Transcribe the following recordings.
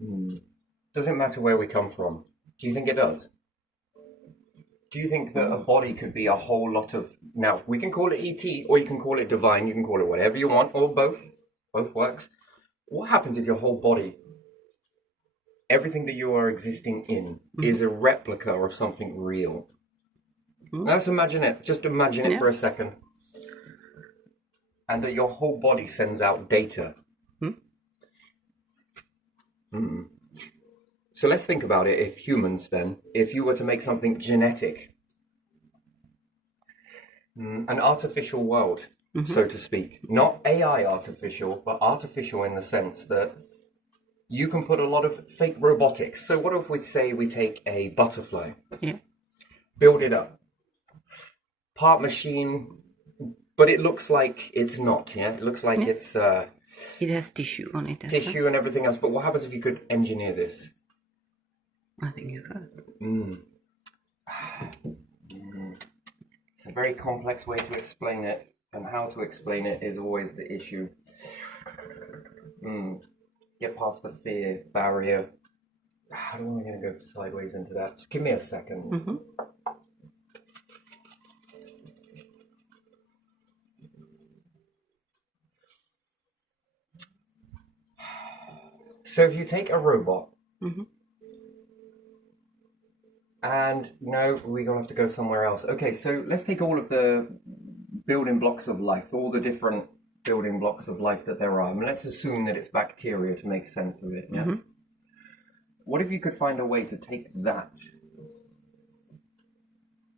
Hmm. Does it matter where we come from? Do you think it does? Do you think that a Mm. body could be a whole lot of... Now, we can call it ET, or you can call it divine, you can call it whatever you want, or both. Both works. What happens if your whole body, everything that you are existing in, Mhm. is a replica of something real? Mm. Let's imagine it. Just imagine it Yeah. for a second. And that your whole body sends out data. Mm. Hmm. So let's think about it. If humans, then, if you were to make something genetic, an artificial world, Mhm. so to speak, not AI artificial, but artificial in the sense that you can put a lot of fake robotics. So what if we say we take a butterfly, Yeah. build it up, part machine, but it looks like it's not, yeah? It looks like Yeah. it's It has tissue on it as well. tissue and everything else. But what happens if you could engineer this? I think you could. Mm. It's a very complex way to explain it, and how to explain it is always the issue. Get past the fear barrier. How am I going to go sideways into that? Just give me a second. Mhm. So if you take a robot, Mhm. and no, we're going to have to go somewhere else. Okay, so let's take all of the building blocks of life, all the different building blocks of life that there are. I mean, let's assume that it's bacteria to make sense of it, yes? Mhm. What if you could find a way to take that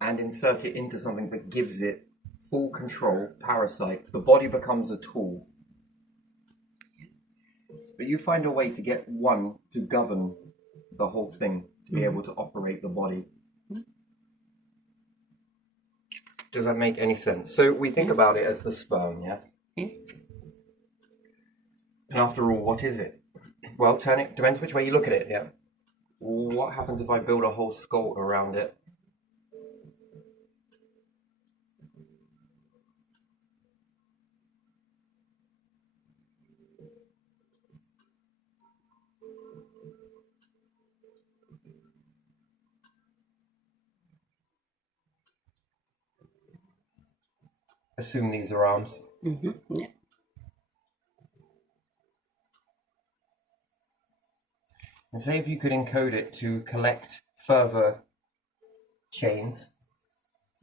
and insert it into something that gives it full control, parasite? The body becomes a tool. But you find a way to get one to govern the whole thing, to be able to operate the body. Does that make any sense? So we think Yeah. about it as the sperm, yes? Yeah. And after all, what is it? Well, turn it, depends which way you look at it, yeah? What happens if I build a whole skull around it? Assume these are arms. Mhm. Yeah. And say if you could encode it to collect further chains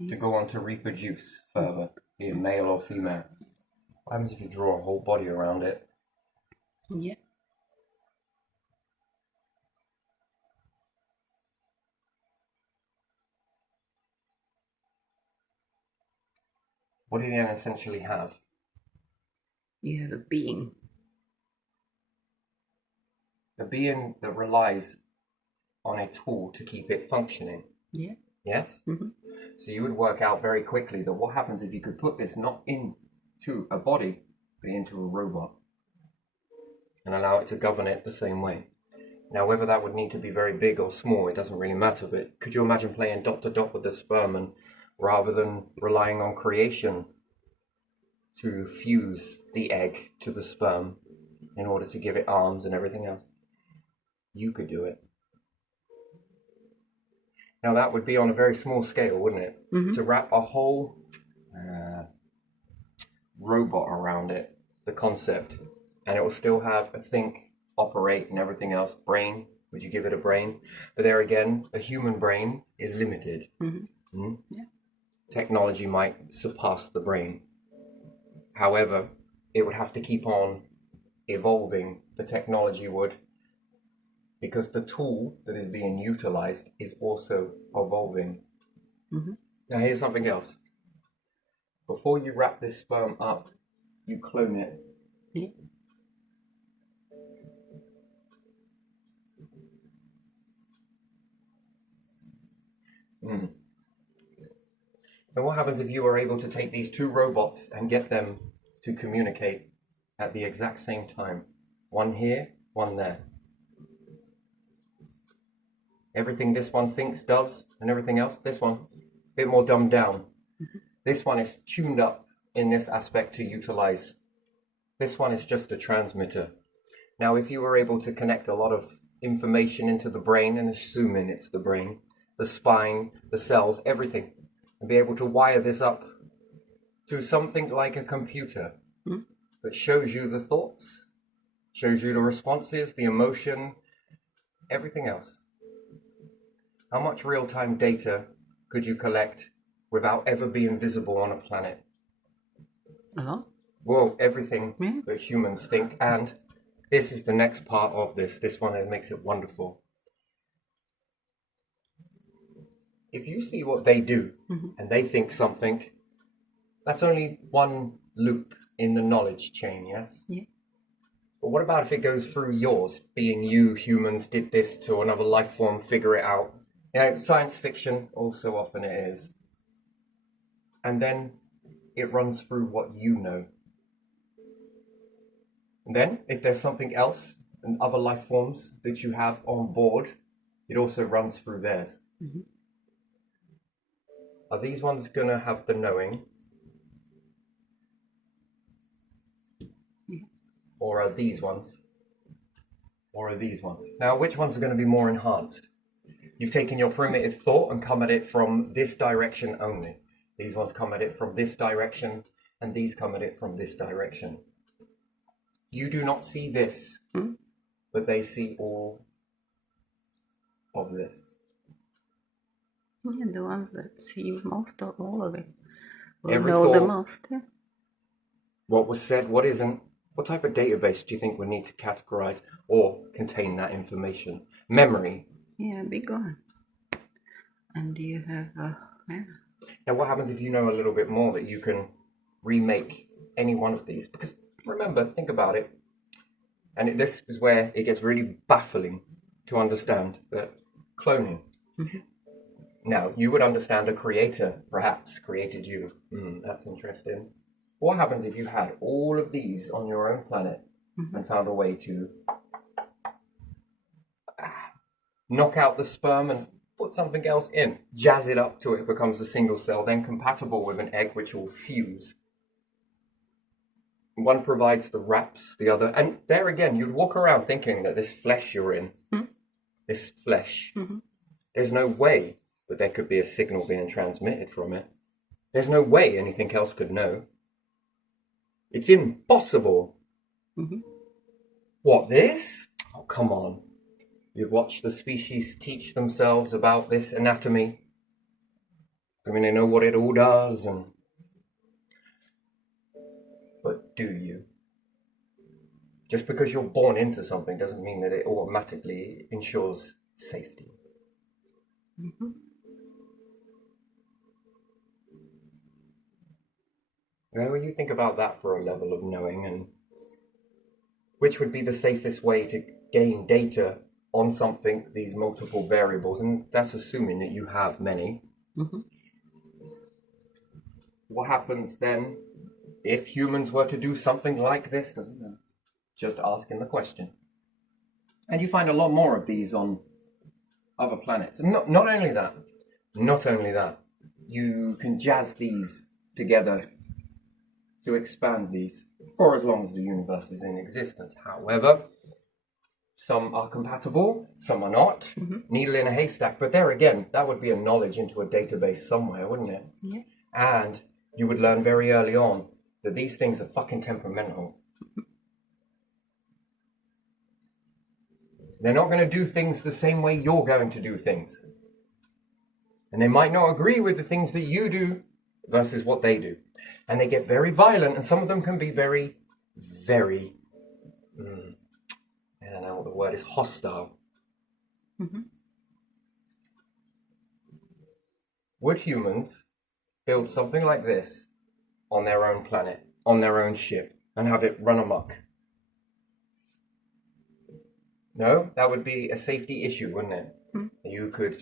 to go on to reproduce further, be it male or female. What happens if you draw a whole body around it? Yeah. What do you then essentially have? You have a being. A being that relies on a tool to keep it functioning. Yeah. Yes? Mhm. So you would work out very quickly that what happens if you could put this not into a body, but into a robot and allow it to govern it the same way. Now, whether that would need to be very big or small, it doesn't really matter, but could you imagine playing dot to dot with the sperm and rather than relying on creation to fuse the egg to the sperm in order to give it arms and everything else? You could do it. Now, that would be on a very small scale, wouldn't it? Mhm. To wrap a whole robot around it, the concept, and it will still have a think, operate, and everything else. Brain, would you give it a brain? But there again, a human brain is limited. Mhm. Hmm? Yeah. Technology might surpass the brain. However, it would have to keep on evolving, the technology would, because the tool that is being utilized is also evolving. Mhm. Now, here's something else. Before you wrap this sperm up, you clone it. Yeah. Mm. And what happens if you are able to take these two robots and get them to communicate at the exact same time? One here, one there. Everything this one thinks, does, and everything else, this one, a bit more dumbed down. This one is tuned up in this aspect to utilize. This one is just a transmitter. Now, if you were able to connect a lot of information into the brain, and assuming it's the brain, the spine, the cells, everything, and be able to wire this up to something like a computer that shows you the thoughts, shows you the responses, the emotion, everything else. How much real-time data could you collect without ever being visible on a planet? Well, everything that humans think, and this is the next part of this. This one that makes it wonderful. If you see what they do and they think something, that's only one loop in the knowledge chain, yes? Yeah. But what about if it goes through yours, being you humans did this to another life form, figure it out? You know, science fiction, all so often it is. And then it runs through what you know. And then, if there's something else and other life forms that you have on board, it also runs through theirs. Are these ones going to have the knowing? Or are these ones? Or are these ones? Now, which ones are going to be more enhanced? You've taken your primitive thought and come at it from this direction only. These ones come at it from this direction, and these come at it from this direction. You do not see this, but they see all of this. Yeah, the ones that see most of all of it will Every know the thought, most. Yeah. what was said, what isn't. What type of database do you think would need to categorize or contain that information? Memory. Yeah, big one. And you have, yeah. Now, what happens if you know a little bit more that you can remake any one of these? Because remember, think about it. And this is where it gets really baffling to understand that cloning. Now, you would understand a creator perhaps created you. That's interesting. What happens if you had all of these on your own planet and found a way to knock out the sperm and put something else in, jazz it up till it becomes a single cell, then compatible with an egg which will fuse? One provides the wraps, the other, and there again, you'd walk around thinking that this flesh you're in, this flesh, there's no way that there could be a signal being transmitted from it. There's no way anything else could know. It's impossible. What, this? Oh, come on. You watch the species teach themselves about this anatomy. I mean, they know what it all does, and... But do you? Just because you're born into something doesn't mean that it automatically ensures safety. Now, when you think about that for a level of knowing, and which would be the safest way to gain data on something, these multiple variables, and that's assuming that you have many. What happens then if humans were to do something like this? Doesn't it? Just asking the question. And you find a lot more of these on other planets. And not only that, you can jazz these together to expand these for as long as the universe is in existence. However, some are compatible, some are not. Needle in a haystack. But there again, that would be a knowledge into a database somewhere, wouldn't it? Yeah. And you would learn very early on that these things are fucking temperamental. They're not going to do things the same way you're going to do things. And they might not agree with the things that you do versus what they do. And they get very violent, and some of them can be very, very, I don't know what the word is, hostile. Would humans build something like this on their own planet, on their own ship, and have it run amok? No, that would be a safety issue, wouldn't it? You could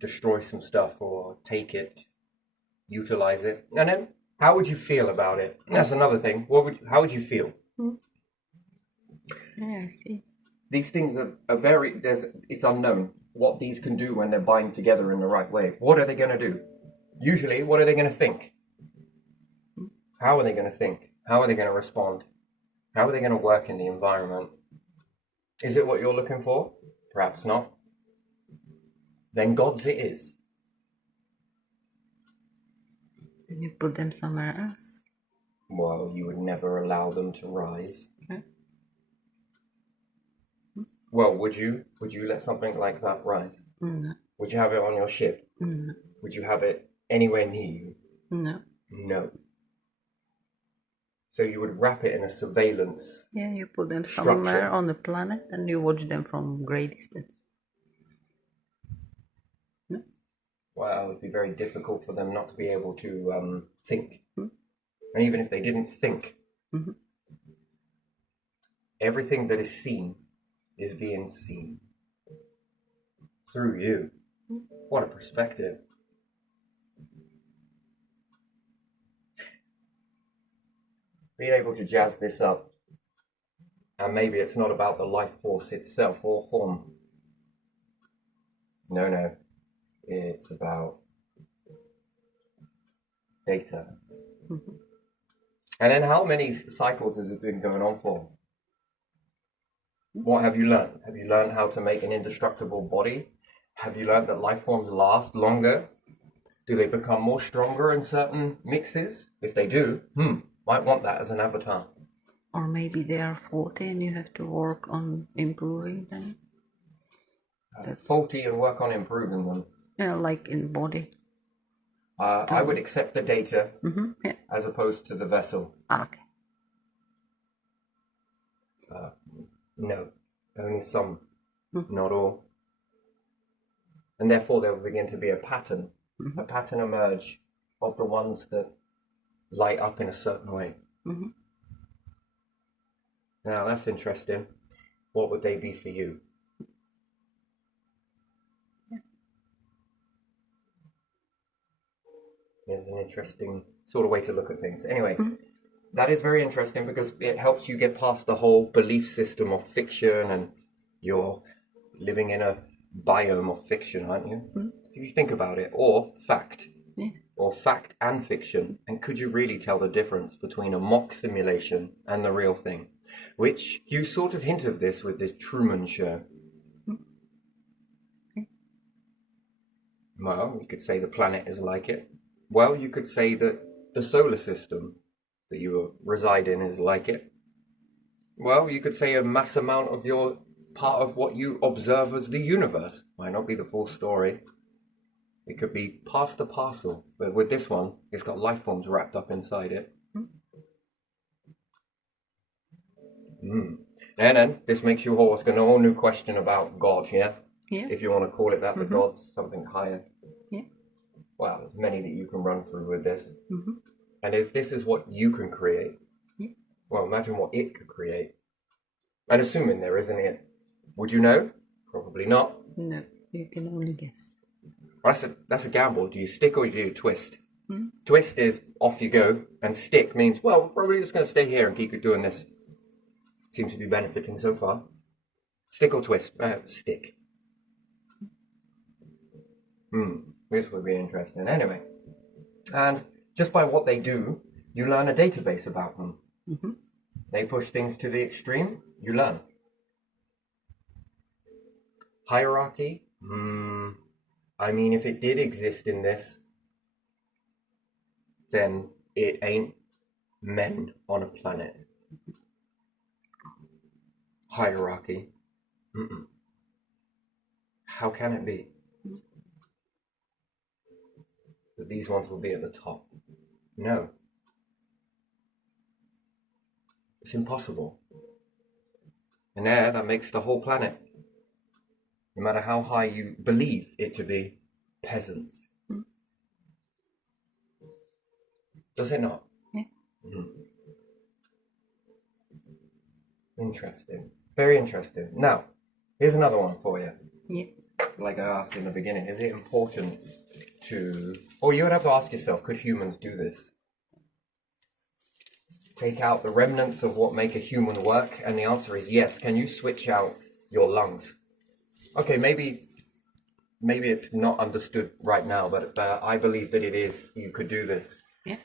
destroy some stuff or take it, utilize it. And then, how would you feel about it? That's another thing. How would you feel? Yeah, I see. These things are it's unknown what these can do when they're bind together in the right way. What are they going to do? Usually, what are they going to think? How are they going to think? How are they going to respond? How are they going to work in the environment? Is it what you're looking for? Perhaps not. Then God's it is. And you put them somewhere else. Well, you would never allow them to rise. Right? Well, would you? Would you let something like that rise? No. Would you have it on your ship? No. Would you have it anywhere near you? No. No. So you would wrap it in a surveillance. Yeah, you put them Structure. somewhere on the planet and you watch them from great distance. No? Well, it would be very difficult for them not to be able to think. Mm. And even if they didn't think, Mhm. everything that is seen is being seen through you. What a perspective. Being able to jazz this up, and maybe it's not about the life force itself or form. No. It's about data. Mhm. And then how many cycles has it been going on for? What have you learned? Have you learned how to make an indestructible body? Have you learned that life forms last longer? Do they become more stronger in certain mixes? If they do, might want that as an avatar. Or maybe they are faulty and you have to work on improving them. Faulty and work on improving them. Yeah, like in body. I would accept the data Yeah. as opposed to the vessel. Okay. No, only some, not all. And therefore there will begin to be a pattern emerge of the ones that light up in a certain way. Mhm. Now that's interesting. What would they be for you? There's an interesting sort of way to look at things. Anyway, that is very interesting because it helps you get past the whole belief system of fiction, and you're living in a biome of fiction, aren't you? If you think about it, or fact. Yeah. Or fact and fiction. And could you really tell the difference between a mock simulation and the real thing? Which you sort of hint of this with this Truman Show. Well, you could say the planet is like it. Well, you could say that the solar system that you reside in is like it. Well, you could say a mass amount of your part of what you observe as the universe. Might not be the full story. It could be past the parcel. But with this one, it's got life forms wrapped up inside it. And then this makes you ask a whole new question about God, yeah? Yeah. If you want to call it that, the gods, something higher. Yeah. Well, there's many that you can run through with this. Mhm. And if this is what you can create, Yeah. well, imagine what it could create. And assuming there isn't it, would you know? Probably not. No, you can only guess. That's a gamble. Do you stick or do you twist? Twist is off you go, and stick means, well, we're probably just going to stay here and keep doing this. Seems to be benefiting so far. Stick or twist? Stick. This would be interesting. Anyway, and just by what they do, you learn a database about them. They push things to the extreme, you learn. Hierarchy? I mean, if it did exist in this, then it ain't men on a planet. Hierarchy? How can it be? That these ones will be at the top? No. It's impossible. And there, that makes the whole planet, no matter how high you believe it to be, peasants. Does it not? Yeah. Interesting. Very interesting. Now, here's another one for you. Yeah. Like I asked in the beginning, is it important to... Or you would have to ask yourself, could humans do this? Take out the remnants of what make a human work? And the answer is yes. Can you switch out your lungs? Okay, maybe it's not understood right now, but I believe that it is. You could do this. Yeah.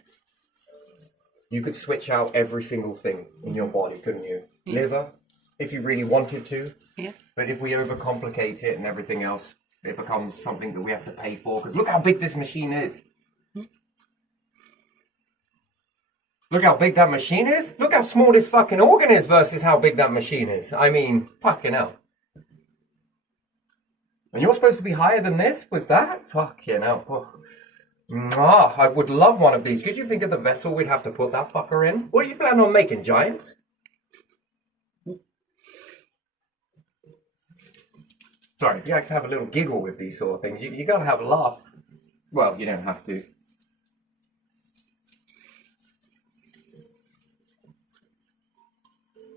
You could switch out every single thing in your body, couldn't you? Yeah. Liver, if you really wanted to. Yeah. But if we overcomplicate it and everything else, it becomes something that we have to pay for. Because look how big this machine is. Look how big that machine is. Look how small this fucking organ is versus how big that machine is. I mean, fucking hell. And you're supposed to be higher than this with that? Fucking hell. Mwah, I would love one of these. Could you think of the vessel we'd have to put that fucker in? What are you planning on making, giants? Sorry, if you like to have a little giggle with these sort of things, you gotta have a laugh. Well, you don't have to.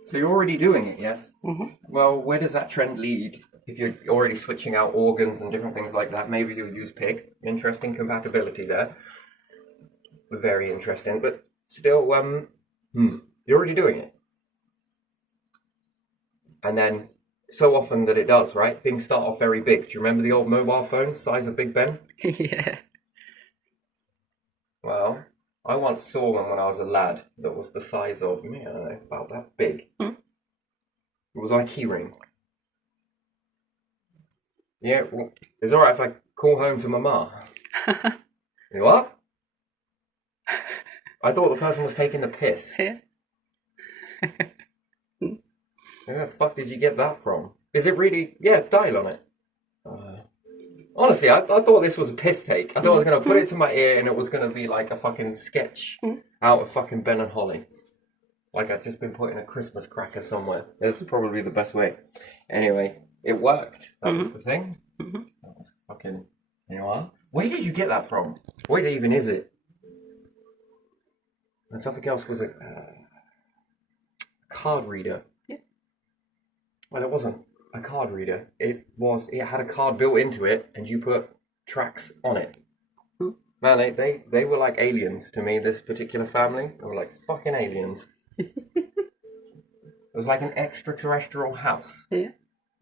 So you're already doing it, yes? Mm-hmm. Well, where does that trend lead? If you're already switching out organs and different things like that, maybe you'll use pig. Interesting compatibility there. Very interesting, but still, you're already doing it. And then, so often that it does, right? Things start off very big. Do you remember the old mobile phones, size of Big Ben? Yeah. Well, I once saw one when I was a lad that was the size of, I don't know, about that big. It was on a keyring. Yeah, well, it's alright if I call home to Mama. You what? I thought the person was taking the piss. Yeah. Where the fuck did you get that from? Is it really? Yeah, dial on it. Honestly, I thought this was a piss take. I thought I was going to put it to my ear and it was going to be like a fucking sketch out of fucking Ben and Holly. Like I'd just been putting a Christmas cracker somewhere. That's probably the best way. Anyway, it worked. That was the thing. That was fucking... You know what? Where did you get that from? Where even is it? And something else was a card reader. Yeah. Well, it wasn't a card reader. It had a card built into it, and you put tracks on it. Man, they were like aliens to me. This particular family, they were like fucking aliens. It was like an extraterrestrial house. Yeah.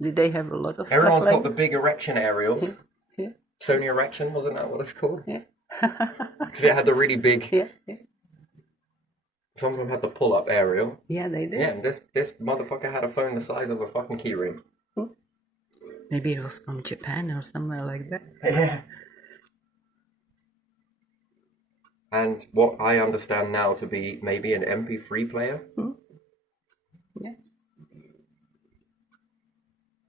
Did they have a lot of Everyone's stuff got the big erection aerials. Yeah. Sony Erection, wasn't that what it's called? Yeah. Because it had the really big. Yeah. Yeah. Some of them had the pull-up aerial. Yeah, they did. Yeah, and this motherfucker had a phone the size of a fucking keyring. Maybe it was from Japan or somewhere like that. Yeah. And what I understand now to be maybe an MP3 player. Yeah.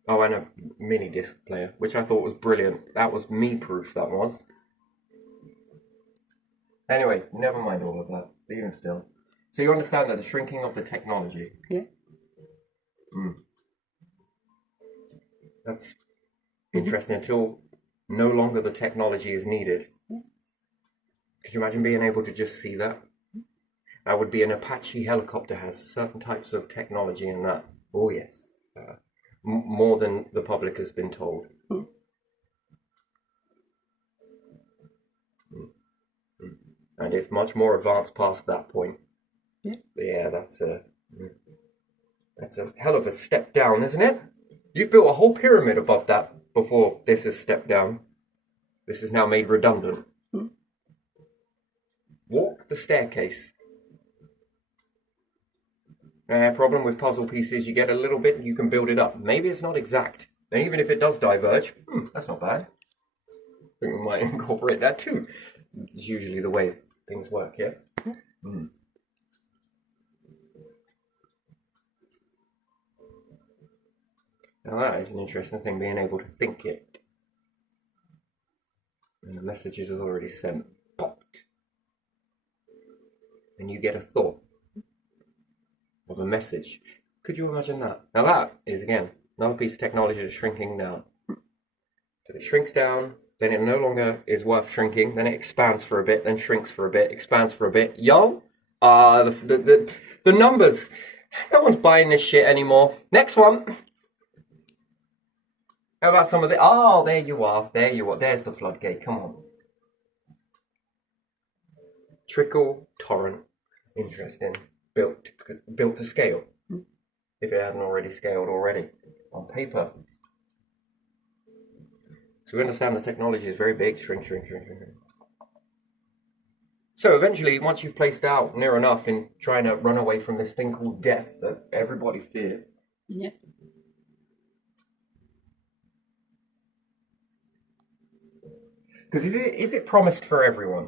Oh, and a mini disc player, which I thought was brilliant. That was me proof, that was. Anyway, never mind all of that, even still. So you understand that the shrinking of the technology. Yeah. That's interesting until no longer the technology is needed. Could you imagine being able to just see that? That would be an Apache helicopter has certain types of technology in that. Oh yes. More than the public has been told. And it's much more advanced past that point. Yeah, that's a hell of a step down, isn't it? You've built a whole pyramid above that before this is stepped down. This is now made redundant. Walk the staircase. Problem with puzzle pieces, you get a little bit and you can build it up. Maybe it's not exact. And even if it does diverge, that's not bad. I think we might incorporate that too. It's usually the way things work, yes? Now that is an interesting thing, being able to think it. And the messages are already sent. Popped. And you get a thought of a message. Could you imagine that? Now that is, again, another piece of technology that's shrinking down. So it shrinks down, then it no longer is worth shrinking, then it expands for a bit, then shrinks for a bit, expands for a bit. Yo, the numbers. No one's buying this shit anymore. Next one. How about some of the... Oh, there you are. There you are. There's the floodgate. Come on. Trickle torrent. Interesting. Built to scale. If it hadn't already scaled already. On paper. So we understand the technology is very big. Shrink. So eventually, once you've placed out near enough in trying to run away from this thing called death that everybody fears, Yeah. Because is it promised for everyone?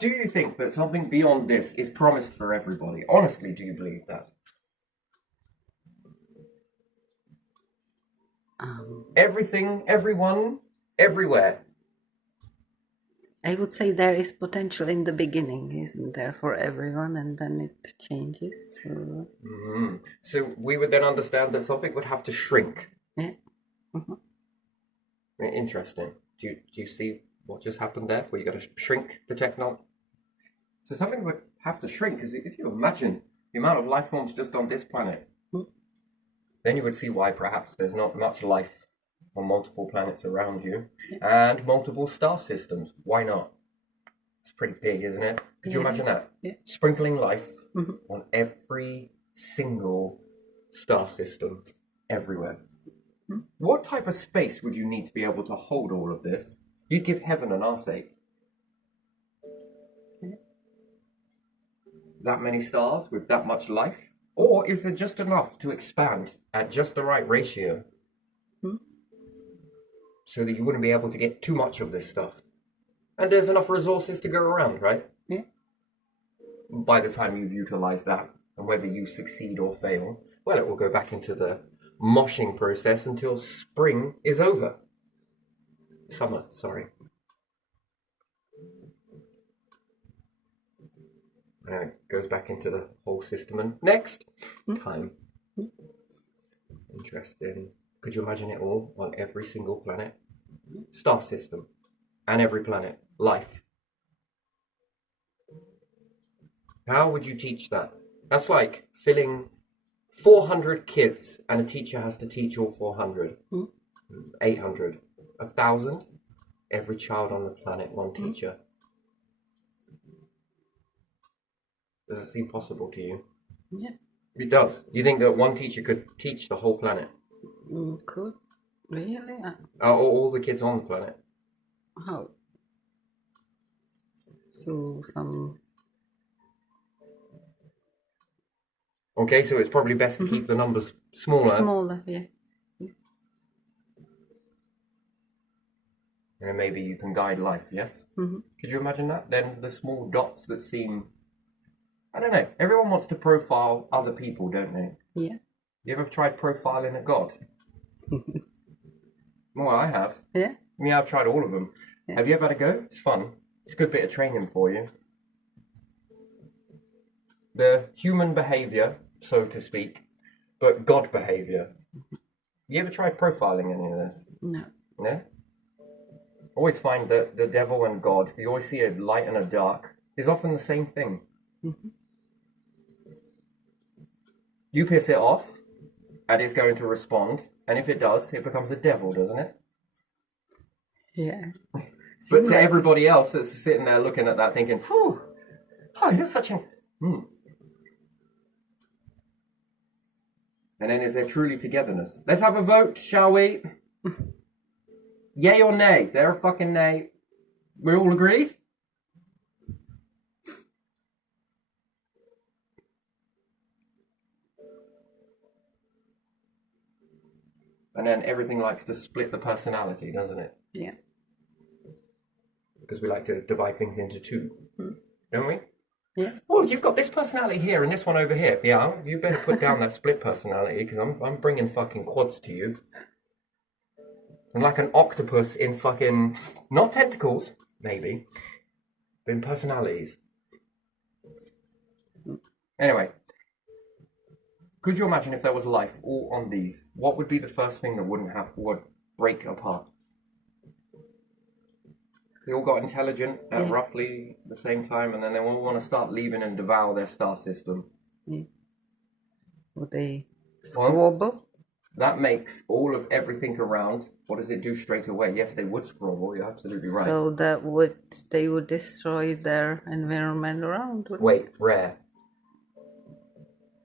Do you think that something beyond this is promised for everybody? Honestly, do you believe that? Everything, everyone, everywhere. I would say there is potential in the beginning, isn't there, for everyone, and then it changes. So, So we would then understand that something would have to shrink. yeah. Interesting. Do you see what just happened there? Where you got to shrink the technology? So something would have to shrink, because if you imagine the amount of life forms just on this planet, then you would see why perhaps there's not much life on multiple planets around you and multiple star systems. Why not? It's pretty big, isn't it? Could you imagine that? Yeah. Sprinkling life on every single star system everywhere. What type of space would you need to be able to hold all of this? You'd give heaven an arse ache. That many stars with that much life? Or is there just enough to expand at just the right ratio so that you wouldn't be able to get too much of this stuff? And there's enough resources to go around, right? Yeah. By the time you've utilized that, and whether you succeed or fail, well, it will go back into the moshing process until spring is over. Summer, sorry. And it goes back into the whole system. And next, time. Interesting. Could you imagine it all on every single planet? Star system. And every planet. Life. How would you teach that? That's like filling 400 kids and a teacher has to teach all 400. 800. 1,000. Every child on the planet, one teacher. Does it seem possible to you? Yeah. It does. You think that one teacher could teach the whole planet? Could. Really? All the kids on the planet? How? So some... Okay, so it's probably best to keep the numbers smaller. Smaller, yeah. And maybe you can guide life, yes? Could you imagine that? Then the small dots that seem... I don't know. Everyone wants to profile other people, don't they? Yeah. You ever tried profiling a god? Well, I have. Yeah. Yeah, I've tried all of them. Yeah. Have you ever had a go? It's fun. It's a good bit of training for you. The human behavior, so to speak, but God behavior. You ever tried profiling any of this? No. No? Always find that the devil and God, you always see a light and a dark, is often the same thing. You piss it off, and it's going to respond, and if it does, it becomes a devil, doesn't it? Yeah. But to everybody else that's sitting there looking at that thinking, whew, oh, you're such a... And then is there truly togetherness? Let's have a vote, shall we? Yay or nay? They're a fucking nay. We're all agreed? And then everything likes to split the personality, doesn't it? Yeah. Because we like to divide things into two, don't we? Yeah. Oh, you've got this personality here and this one over here. Yeah, you better put down that split personality because I'm bringing fucking quads to you. I'm like an octopus in fucking, not tentacles, maybe, but in personalities. Anyway, could you imagine if there was life all on these? What would be the first thing that would break apart? They all got intelligent at roughly the same time, and then they all want to start leaving and devour their star system. Yeah. Would they squabble? That makes all of everything around. What does it do straight away? Yes, they would squabble. You're absolutely right. So they would destroy their environment around. Wait, rare.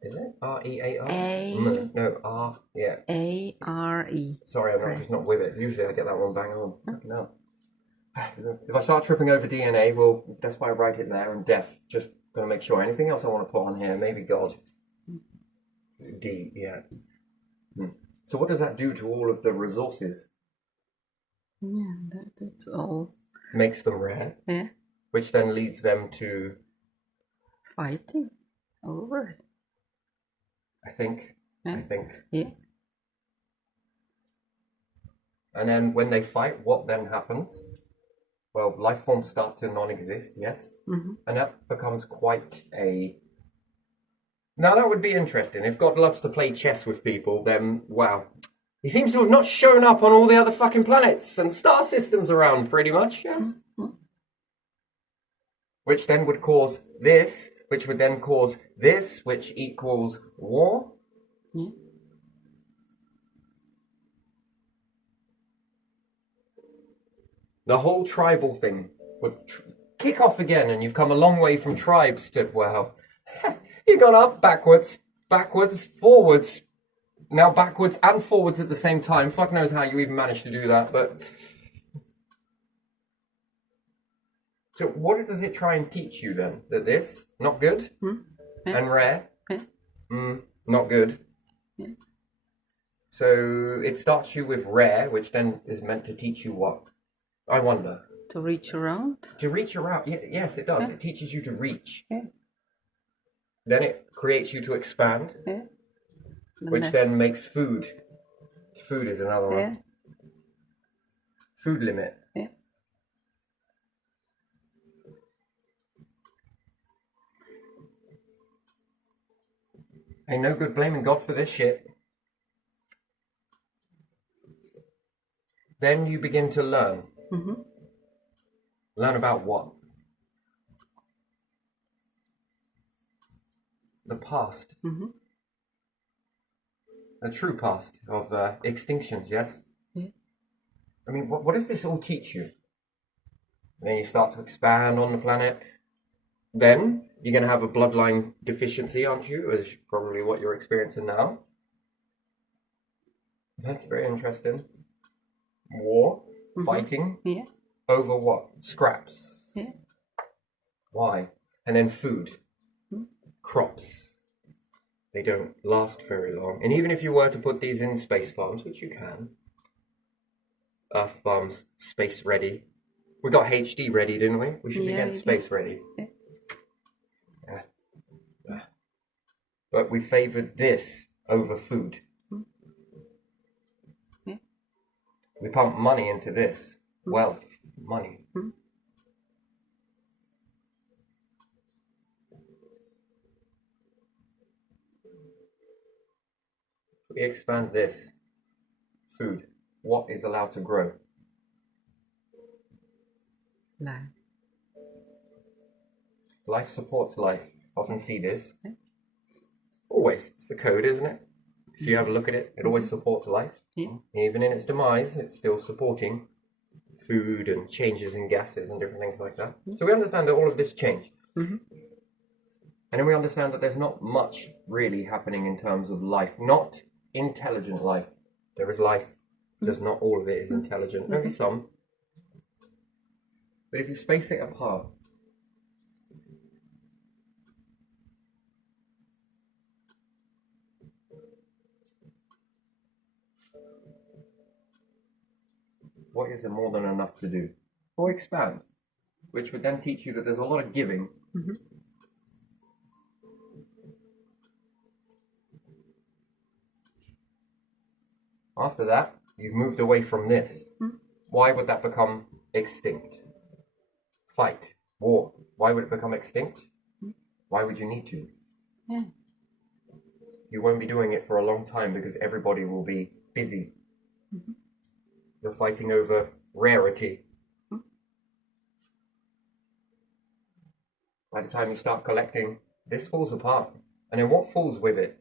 Is it R-E-A-R? A. No, R. Yeah. A-R-E. Sorry, I'm just not with it. Usually I get that one bang on. Fucking hell. If I start tripping over DNA, well, that's why I write it there. And death. Just gonna make sure. Anything else I want to put on here? Maybe God. D. Yeah. So what does that do to all of the resources? Yeah, that's all. Makes them rare, Yeah, which then leads them to, fighting over it. I think, Yeah. Yeah. And then when they fight, what then happens? Well, life forms start to non-exist, yes? Mm-hmm. And that becomes quite a... Now that would be interesting. If God loves to play chess with people, then, wow. He seems to have not shown up on all the other fucking planets and star systems around, pretty much, yes? Mm-hmm. Which then would cause this, which would then cause this, which equals war. Yeah. The whole tribal thing would kick off again, and you've come a long way from tribes to, well, you've gone up, backwards, forwards, now backwards and forwards at the same time. Fuck knows how you even managed to do that, but... So what does it try and teach you then? That this, not good, Yeah. and rare, Yeah. not good. Yeah. So it starts you with rare, which then is meant to teach you what? I wonder. To reach around. To reach around. Yes, it does. Yeah. It teaches you to reach. Yeah. Then it creates you to expand. Yeah. Which then makes food. Food is another one. Yeah. Food limit. Yeah. Ain't no good blaming God for this shit. Then you begin to learn. Mm-hmm. Learn about what? The past. Mm-hmm. The true past of extinctions, yes? Yeah. I mean, what does this all teach you? And then you start to expand on the planet. Then you're going to have a bloodline deficiency, aren't you? Which is probably what you're experiencing now. That's very interesting. War, fighting. Yeah. Over what? Scraps. Yeah. Why? And then food. Crops. They don't last very long. And even if you were to put these in space farms, which you can, Earth farms, space ready. We got HD ready, didn't we? We should be getting space ready. Yeah. But we favoured this over food. Yeah. We pump money into this. Wealth, money. We expand this. Food. What is allowed to grow? Life. Life supports life. Often see this. Always. It's the code, isn't it? If you have a look at it, it always supports life. Yeah. Even in its demise, it's still supporting food and changes in gases and different things like that. So we understand that all of this changed. And then we understand that there's not much really happening in terms of life. Not intelligent life. There is life. Just not all of it is intelligent. Maybe some. But if you space it apart, what is there more than enough to do? Or expand, which would then teach you that there's a lot of giving. After that, you've moved away from this. Why would that become extinct? Fight, war. Why would it become extinct? Why would you need to? Yeah. You won't be doing it for a long time because everybody will be busy. You're fighting over rarity. By the time you start collecting, this falls apart. And then what falls with it?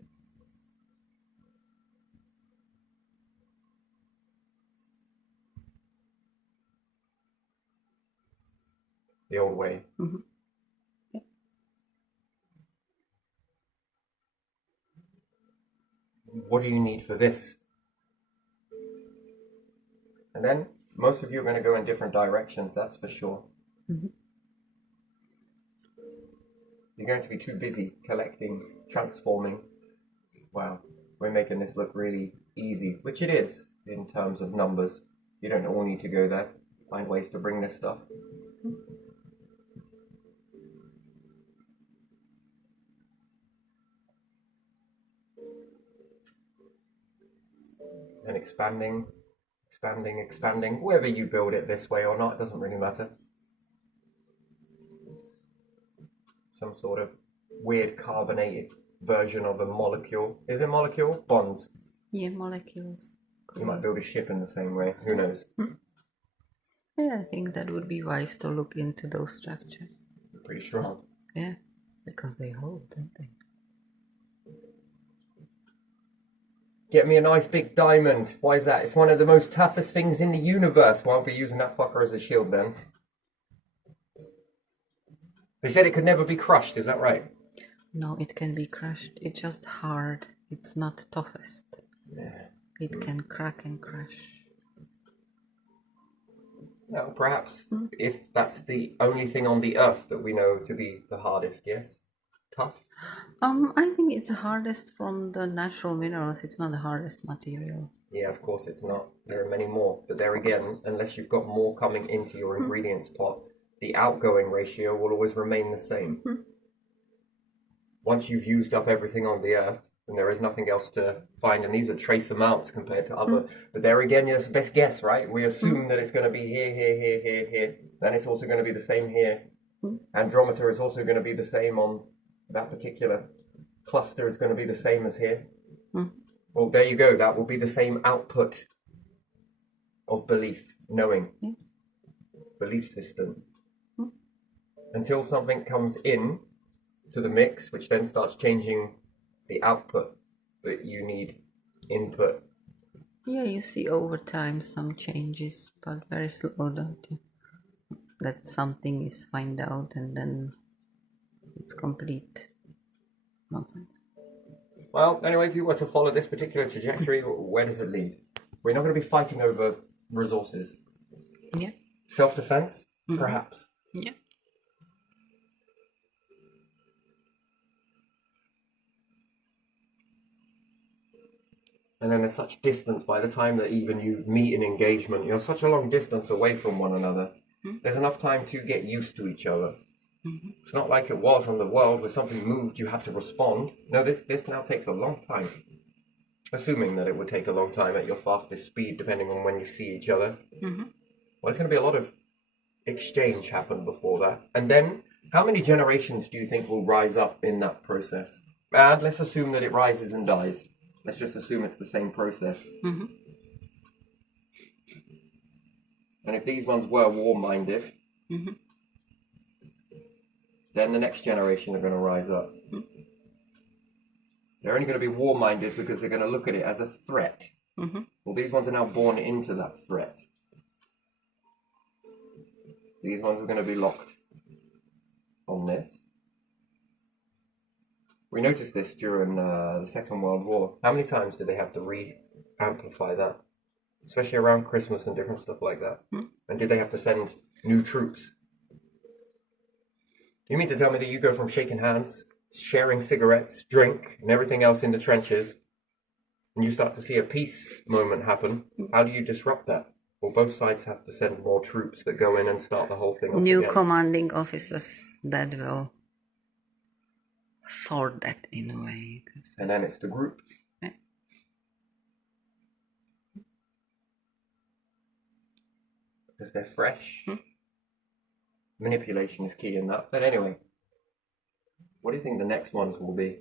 The old way. What do you need for this? And then most of you are going to go in different directions, that's for sure. You're going to be too busy collecting, transforming. Wow, we're making this look really easy, which it is in terms of numbers. You don't all need to go there. Find ways to bring this stuff. And expanding, expanding, expanding. Whether you build it this way or not, it doesn't really matter. Some sort of weird carbonated version of a molecule. Is it molecule? Bonds. Yeah, molecules. You might build a ship in the same way. Who knows? Yeah, I think that would be wise to look into those structures. Pretty strong. Yeah, because they hold, don't they? Get me a nice big diamond. Why is that? It's one of the most toughest things in the universe. Why aren't we using that fucker as a shield then? They said it could never be crushed, is that right? No, it can be crushed. It's just hard. It's not toughest. Yeah. It can crack and crash. Well, perhaps if that's the only thing on the earth that we know to be the hardest, yes? Tough? I think it's the hardest from the natural minerals. It's not the hardest material. Yeah, of course it's not. There are many more. But there again, unless you've got more coming into your ingredients pot, the outgoing ratio will always remain the same. Once you've used up everything on the earth, and there is nothing else to find, and these are trace amounts compared to other. But there again, it's best guess, right? We assume that it's going to be here, here, here, here, here. Then it's also going to be the same here. Andromeda is also going to be the same on that particular cluster. Is going to be the same as here. Well, there you go. That will be the same output of belief, knowing, belief system. Until something comes in to the mix, which then starts changing the output that you need input. Yeah, you see over time some changes, but very slow, don't you? That something is find out and then it's complete nonsense. Well, anyway, if you were to follow this particular trajectory, where does it lead? We're not going to be fighting over resources. Yeah. Self-defense? Perhaps. Yeah. And then there's such distance by the time that even you meet in engagement, you're such a long distance away from one another. There's enough time to get used to each other. It's not like it was on the world where something moved, you had to respond. No, this now takes a long time. Assuming that it would take a long time at your fastest speed, depending on when you see each other. Well, there's going to be a lot of exchange happen before that. And then, how many generations do you think will rise up in that process? And let's assume that it rises and dies. Let's just assume it's the same process. And if these ones were war-minded, then the next generation are going to rise up. They're only going to be war-minded because they're going to look at it as a threat. Well, these ones are now born into that threat. These ones are going to be locked on this. We noticed this during the Second World War. How many times did they have to re-amplify that? Especially around Christmas and different stuff like that. And did they have to send new troops? You mean to tell me that you go from shaking hands, sharing cigarettes, drink, and everything else in the trenches, and you start to see a peace moment happen? How do you disrupt that? Well, both sides have to send more troops that go in and start the whole thing off New again. commanding officers that will sort that in a way. And then it's the group. Yeah. Because they're fresh. Manipulation is key in that. But anyway, what do you think the next ones will be?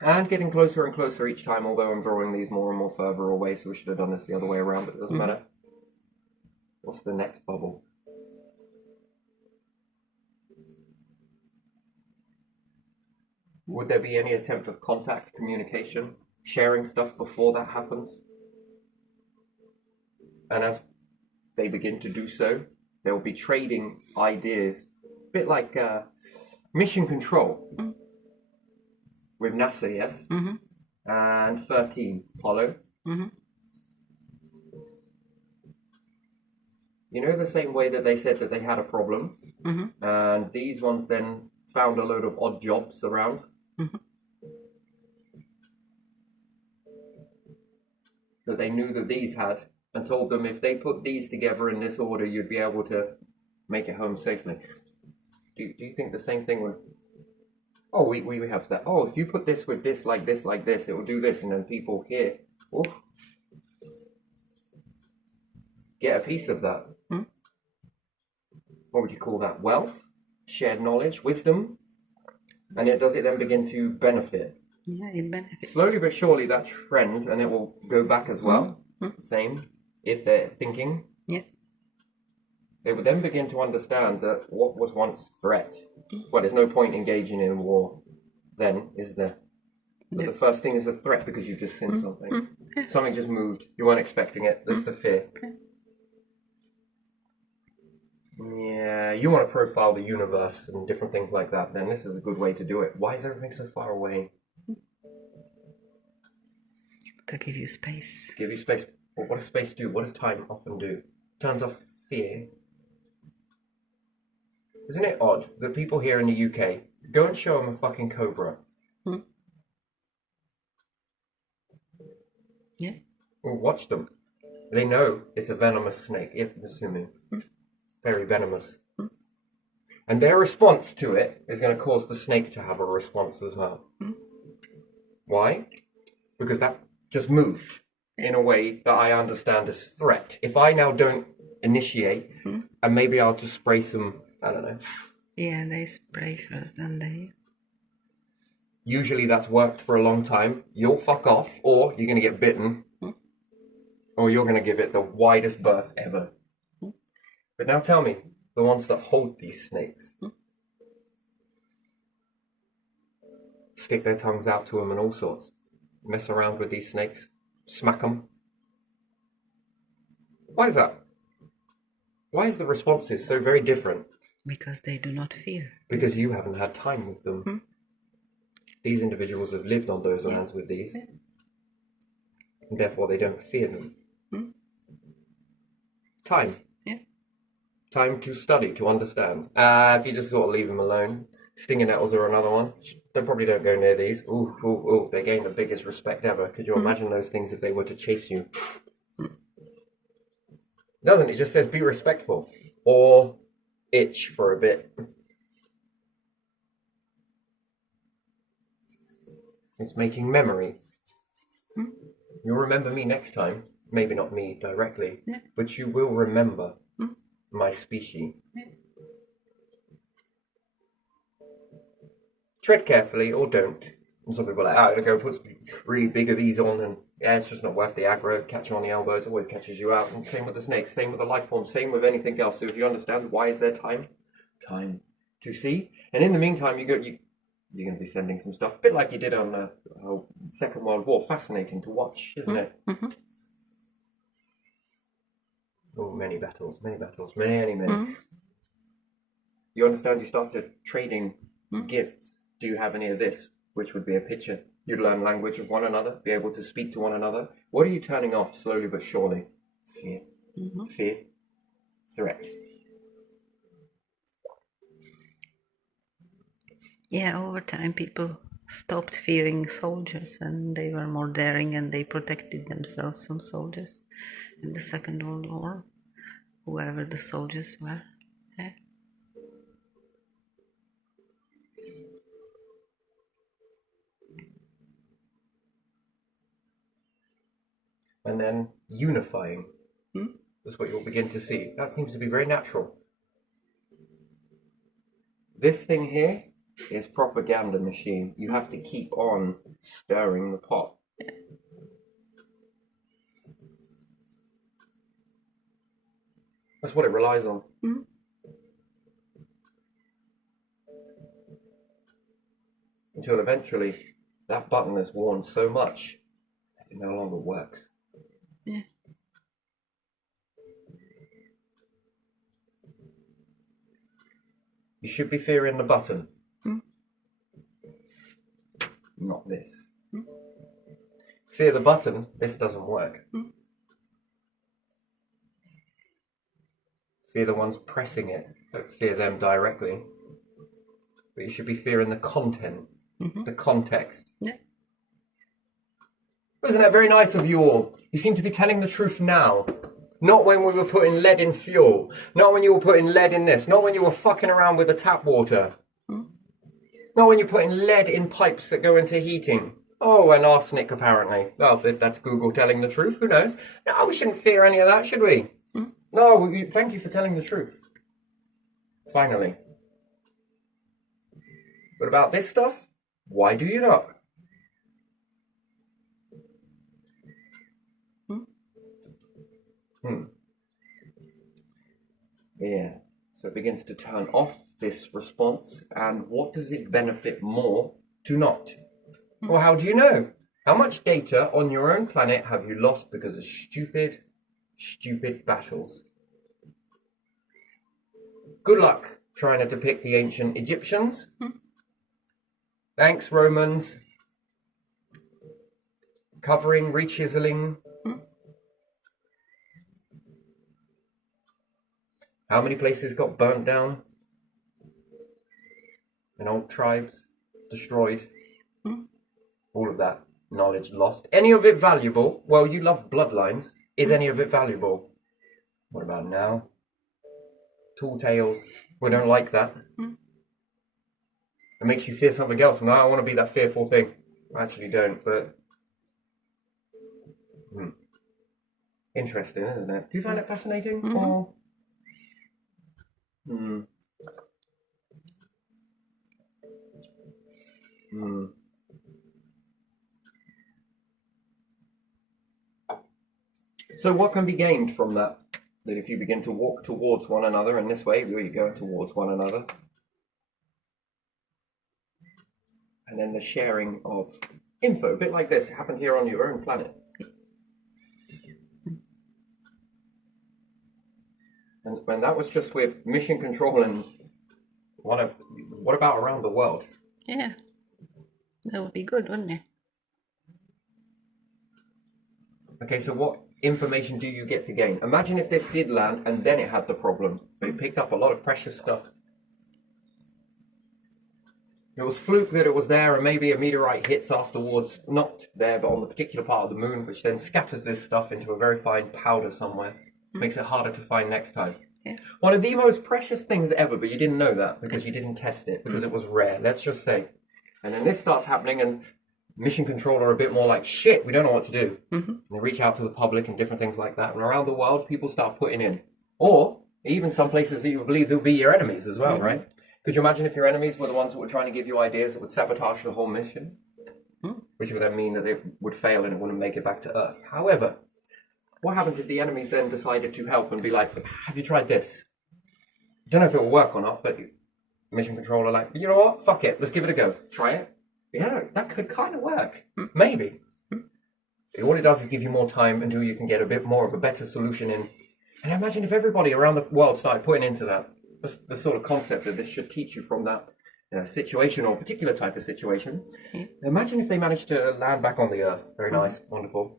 And getting closer and closer each time, although I'm drawing these more and more further away, so we should have done this the other way around, but it doesn't matter. What's the next bubble? Would there be any attempt of contact, communication, sharing stuff before that happens? And as they begin to do so, they will be trading ideas, a bit like Mission Control with NASA, yes? And 13, Apollo. You know, the same way that they said that they had a problem, and these ones then found a load of odd jobs around. that they knew that these had and told them if they put these together in this order, you'd be able to make it home safely. Do you think the same thing would... Oh, we have that. Oh, if you put this with this, like this, it will do this. And then people here get a piece of that. What would you call that? Wealth? Shared knowledge? Wisdom? And does it then begin to benefit? Yeah, it benefits. Slowly but surely that trend, and it will go back as well. Same, if they're thinking. Yeah. They would then begin to understand that what was once threat. Well, there's no point engaging in war then, is there? But the first thing is a threat because you've just seen something. Something just moved. You weren't expecting it. That's the fear. Yeah, you want to profile the universe and different things like that, then this is a good way to do it. Why is everything so far away? To give you space. Give you space. What does space do? What does time often do? Turns off fear. Isn't it odd that people here in the UK go and show them a fucking cobra? Yeah. Or watch them. They know it's a venomous snake, if I'm assuming. Very venomous. And their response to it is going to cause the snake to have a response as well. Why? Because that just moved in a way that I understand as threat. If I now don't initiate, and maybe I'll just spray some, I don't know. Yeah, they spray first, then they... Usually that's worked for a long time. You'll fuck off, or you're going to get bitten, or you're going to give it the widest berth ever. But now tell me, the ones that hold these snakes, stick their tongues out to them and all sorts, mess around with these snakes, smack them. Why is that? Why is the responses so very different? Because they do not fear. Because you haven't had time with them. These individuals have lived on those lands with these, and therefore they don't fear them. Time. Time to study, to understand. If you just sort of leave them alone, stinging nettles are another one. They probably don't go near these. Ooh, they gain the biggest respect ever. Could you imagine those things if they were to chase you? Doesn't it? Just says be respectful. Or itch for a bit. It's making memory. You'll remember me next time. Maybe not me directly, but you will remember my species. Tread carefully or don't. And some people are like, oh, go put really big of these on, and yeah, it's just not worth the aggro. Catch you on the elbows always catches you out. And same with the snakes, same with the life form, same with anything else. So if you understand why is there time to see, and in the meantime you're going to be sending some stuff, a bit like you did on the Second World War. Fascinating to watch, isn't it? Oh, many battles, many. You understand? You start to trading gifts. Do you have any of this? Which would be a picture. You'd learn language of one another, be able to speak to one another. What are you turning off slowly but surely? Fear. Fear. Threat. Yeah, over time people stopped fearing soldiers and they were more daring and they protected themselves from soldiers. In the Second World War, whoever the soldiers were. Yeah. And then unifying. That's what you'll begin to see. That seems to be very natural. This thing here is propaganda machine. You have to keep on stirring the pot. That's what it relies on. Until eventually that button is worn so much that it no longer works. Yeah. You should be fearing the button. Not this. Fear the button, this doesn't work. Fear the ones pressing it, don't fear them directly. But you should be fearing the content, the context. Yeah. Wasn't that very nice of you all? You seem to be telling the truth now. Not when we were putting lead in fuel. Not when you were putting lead in this. Not when you were fucking around with the tap water. Not when you're putting lead in pipes that go into heating. Oh, and arsenic, apparently. Well, if that's Google telling the truth, who knows? No, we shouldn't fear any of that, should we? No, thank you for telling the truth. Finally. But about this stuff, why do you not? Yeah, so it begins to turn off this response, and what does it benefit more to not? Well, how do you know? How much data on your own planet have you lost because of stupid battles? Good luck trying to depict the ancient Egyptians. Thanks, Romans. Covering, rechiseling. How many places got burnt down? And old tribes destroyed? All of that knowledge lost. Any of it valuable? Well, you love bloodlines. Is any of it valuable? What about now? Tall tales. We don't like that. It makes you fear something else. No, I want to be that fearful thing. I actually don't, but... Interesting, isn't it? Do you find it fascinating? Or... So what can be gained from that? That if you begin to walk towards one another in this way, you're going towards one another. And then the sharing of info, a bit like this, happened here on your own planet. And that was just with mission control and what about around the world? Yeah, that would be good, wouldn't it? Okay, so what information do you get to gain? Imagine if this did land and then it had the problem, but it picked up a lot of precious stuff. It was fluke that it was there, and maybe a meteorite hits afterwards, not there, but on the particular part of the moon, which then scatters this stuff into a very fine powder somewhere. Makes it harder to find next time. Yeah. One of the most precious things ever, but you didn't know that because you didn't test it, because it was rare, let's just say. And then this starts happening, and mission control are a bit more like, shit, we don't know what to do. And they reach out to the public and different things like that. And around the world, people start putting in. Or even some places that you believe will be your enemies as well, right? Could you imagine if your enemies were the ones that were trying to give you ideas that would sabotage the whole mission? Which would then mean that it would fail and it wouldn't make it back to Earth. However, what happens if the enemies then decided to help and be like, have you tried this? Don't know if it will work or not, but mission control are like, you know what? Fuck it. Let's give it a go. Try it. Yeah, that could kind of work. Maybe. All it does is give you more time until you can get a bit more of a better solution in. And imagine if everybody around the world started putting into that. The sort of concept that this should teach you from that situation or particular type of situation. Imagine if they managed to land back on the Earth. Very nice. Wonderful.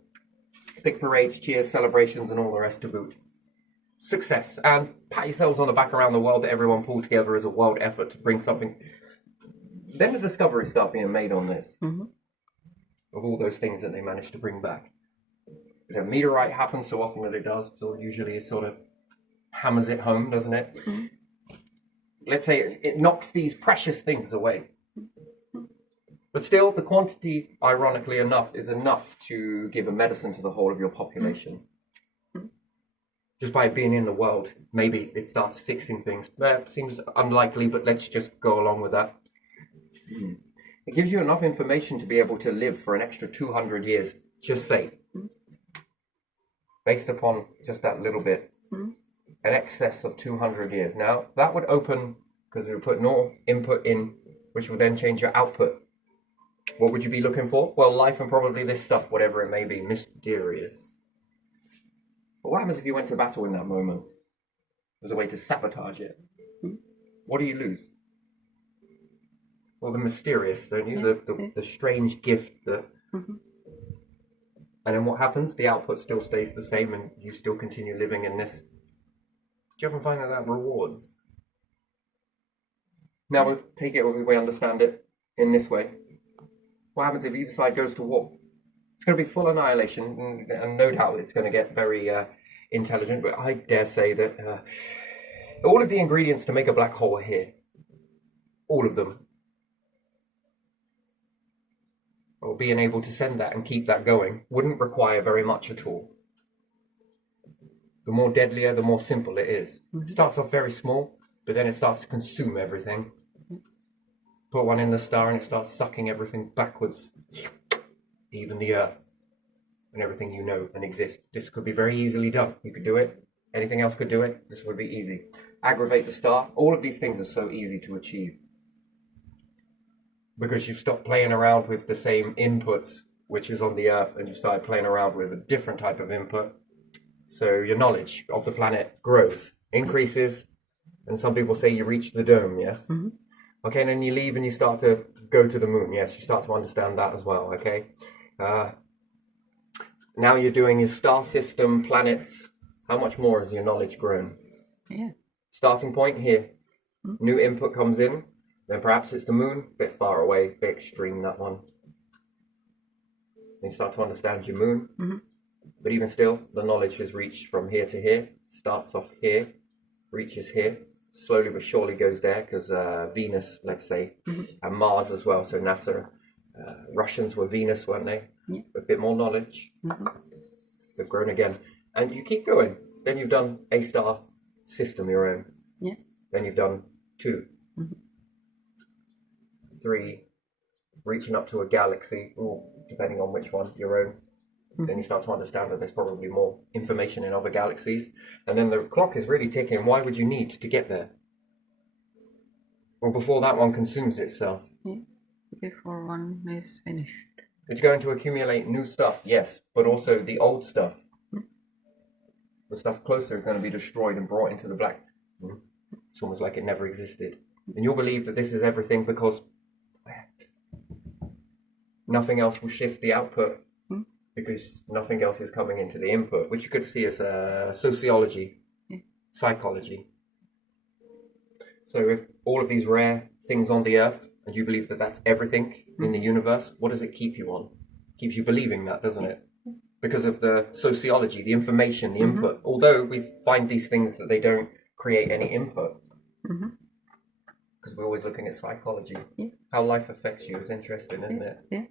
Big parades, cheers, celebrations, and all the rest to boot. Success. And pat yourselves on the back around the world that everyone pulled together as a world effort to bring something. Then the discoveries start being made on this. Of all those things that they managed to bring back. If a meteorite happens so often that it does, so usually it sort of hammers it home, doesn't it? Let's say it knocks these precious things away. But still, the quantity, ironically enough, is enough to give a medicine to the whole of your population. Just by being in the world, maybe it starts fixing things. Seems unlikely, but let's just go along with that. It gives you enough information to be able to live for an extra 200 years, just say. Based upon just that little bit. An excess of 200 years. Now, that would open, because we would put more input in, which would then change your output. What would you be looking for? Well, life and probably this stuff, whatever it may be, mysterious. But what happens if you went to battle in that moment? There's a way to sabotage it. What do you lose? Well, the mysterious, don't you? The strange gift that... And then what happens? The output still stays the same and you still continue living in this. Do you ever find that rewards? Now we'll take it, we understand it in this way. What happens if either side goes to war? It's going to be full annihilation, and no doubt it's going to get very intelligent. But I dare say that all of the ingredients to make a black hole are here. All of them. Or being able to send that and keep that going wouldn't require very much at all. The more deadlier, the more simple it is. It starts off very small, but then it starts to consume everything. Put one in the star and it starts sucking everything backwards. Even the Earth and everything you know and exist. This could be very easily done. You could do it. Anything else could do it. This would be easy. Aggravate the star. All of these things are so easy to achieve. Because you've stopped playing around with the same inputs, which is on the Earth, and you've started playing around with a different type of input. So your knowledge of the planet grows, increases, and some people say you reach the dome, yes? Okay, and then you leave and you start to go to the moon, yes? You start to understand that as well, okay? Now you're doing your star system, planets. How much more has your knowledge grown? Yeah. Starting point here. New input comes in. Then perhaps it's the moon, a bit far away, a bit extreme, that one. Then you start to understand your moon. But even still, the knowledge has reached from here to here. Starts off here, reaches here. Slowly but surely goes there, because Venus, let's say, and Mars as well. So NASA, Russians were Venus, weren't they? Yeah. A bit more knowledge. They've grown again. And you keep going. Then you've done a star system, your own. Yeah. Then you've done 2. 3, reaching up to a galaxy, or depending on which one, your own. Then you start to understand that there's probably more information in other galaxies. And then the clock is really ticking. Why would you need to get there? Well, before that one consumes itself. Yeah. Before one is finished. It's going to accumulate new stuff, yes, but also the old stuff. The stuff closer is going to be destroyed and brought into the black. It's almost like it never existed. And you'll believe that this is everything because nothing else will shift the output, because nothing else is coming into the input, which you could see as sociology, psychology. So if all of these rare things on the Earth, and you believe that that's everything in the universe, what does it keep you on? Keeps you believing that, doesn't it? Because of the sociology, the information, the input. Although we find these things that they don't create any input. Because we're always looking at psychology. How life affects you is interesting, isn't it? Yeah.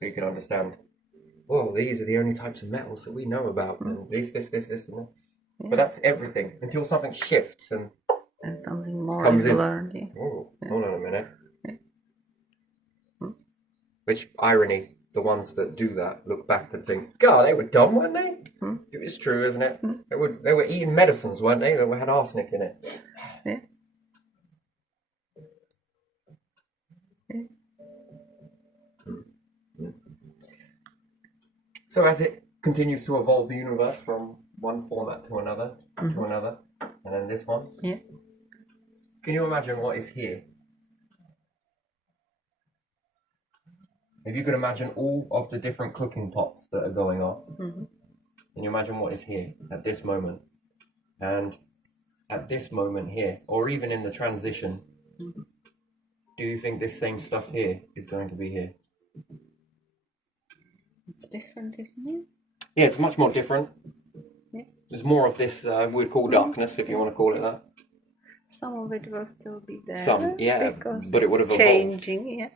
So you can understand, oh, these are the only types of metals that we know about. And this, and that. But that's everything. Until something shifts and something more comes is in. learned. Yeah. Oh, hold on a minute. Which irony, the ones that do that look back and think, God, they were dumb, weren't they? It's true, isn't it? They were eating medicines, weren't they? That had arsenic in it. Yeah. So as it continues to evolve the universe from one format to another, and then this one. Yeah. Can you imagine what is here? If you could imagine all of the different cooking pots that are going off, can you imagine what is here at this moment? And at this moment here, or even in the transition, do you think this same stuff here is going to be here? It's different, isn't it? Yeah, it's much more different. Yeah. There's more of this, we'd call darkness, if you want to call it that. Some of it will still be there. Some, yeah, because but it would have it's evolved. changing, yeah.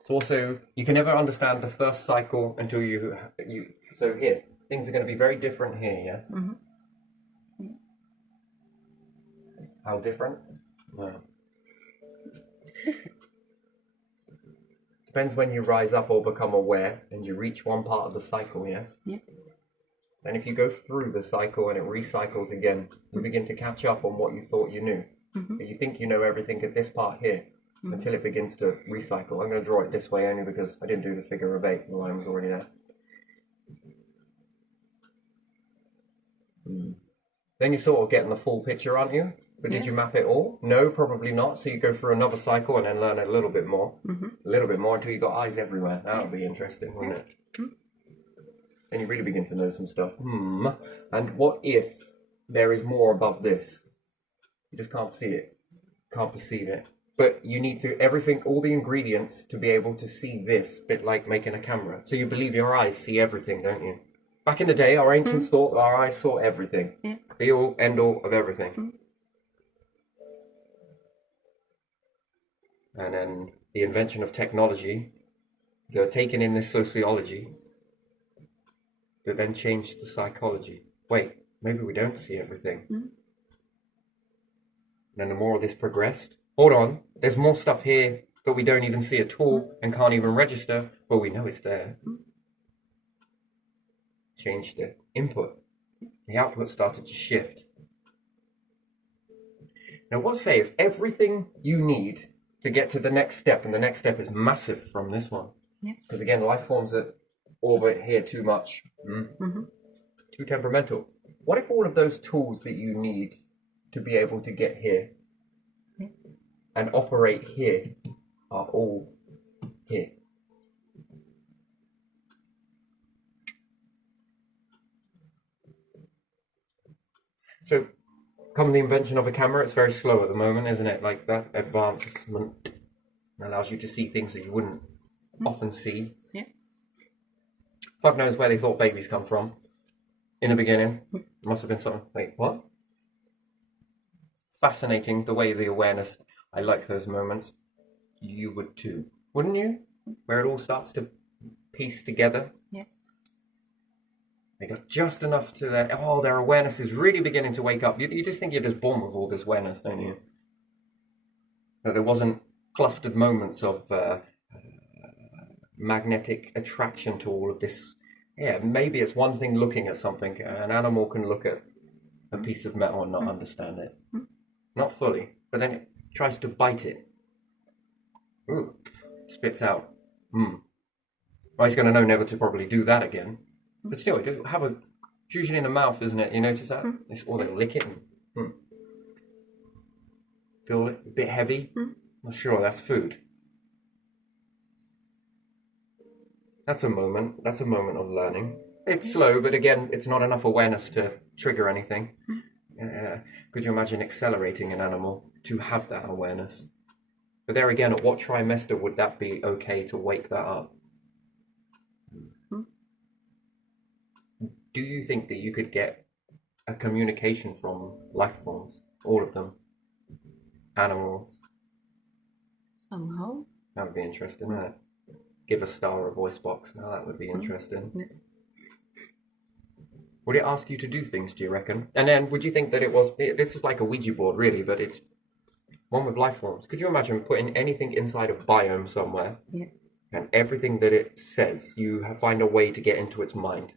It's also, you can never understand the first cycle until you so here, things are going to be very different here, yes? How different? Well, depends when you rise up or become aware and you reach one part of the cycle, yes? Yeah. And if you go through the cycle and it recycles again, you begin to catch up on what you thought you knew. But you think you know everything at this part here until it begins to recycle. I'm going to draw it this way only because I didn't do the figure of 8. The line was already there. Then you're sort of getting the full picture, aren't you? But did you map it all? No, probably not. So you go through another cycle and then learn a little bit more. A little bit more until you got eyes everywhere. That would be interesting, wouldn't it? Then you really begin to know some stuff. And what if there is more above this? You just can't see it. Can't perceive it. but you need to everything, all the ingredients to be able to see this, bit like making a camera. So you believe your eyes see everything, don't you? Back in the day, our ancients thought our eyes saw everything. Yeah. Be all, end all of everything. And then the invention of technology, they're taking in this sociology that then changed the psychology. Wait, maybe we don't see everything. And then the more of this progressed, hold on, there's more stuff here that we don't even see at all and can't even register, but we know it's there. Changed the input. The output started to shift. Now, what say if everything you need to get to the next step, and the next step is massive from this one? Because again, life forms that orbit here too much, too temperamental. What if all of those tools that you need to be able to get here and operate here are all here? So, come the invention of a camera, it's very slow at the moment, isn't it? Like that advancement allows you to see things that you wouldn't often see. Yeah. Fuck knows where they thought babies come from. In the beginning, must have been something. Wait, what? Fascinating the way the awareness. I like those moments. You would too, wouldn't you? Where it all starts to piece together. Yeah. They got just enough to their awareness is really beginning to wake up. You just think you're just born with all this awareness, don't you? That there wasn't clustered moments of magnetic attraction to all of this. Yeah, maybe it's one thing looking at something. An animal can look at a piece of metal and not understand it. Not fully, but then it tries to bite it. Ooh, spits out. Well, he's going to know never to probably do that again. But still, it's usually in the mouth, isn't it? You notice that? Or they lick it and feel it a bit heavy. Not sure, that's food. That's a moment. That's a moment of learning. It's slow, but again, it's not enough awareness to trigger anything. Could you imagine accelerating an animal to have that awareness? But there again, at what trimester would that be okay to wake that up? Do you think that you could get a communication from life forms, all of them, animals? Somehow. That would be interesting, wouldn't it? Give a star a voice box. Now that would be interesting. Yeah. Would it ask you to do things, do you reckon? And then would you think that this is like a Ouija board, really, but it's one with life forms. Could you imagine putting anything inside a biome somewhere? Yeah. And everything that it says, you find a way to get into its mind.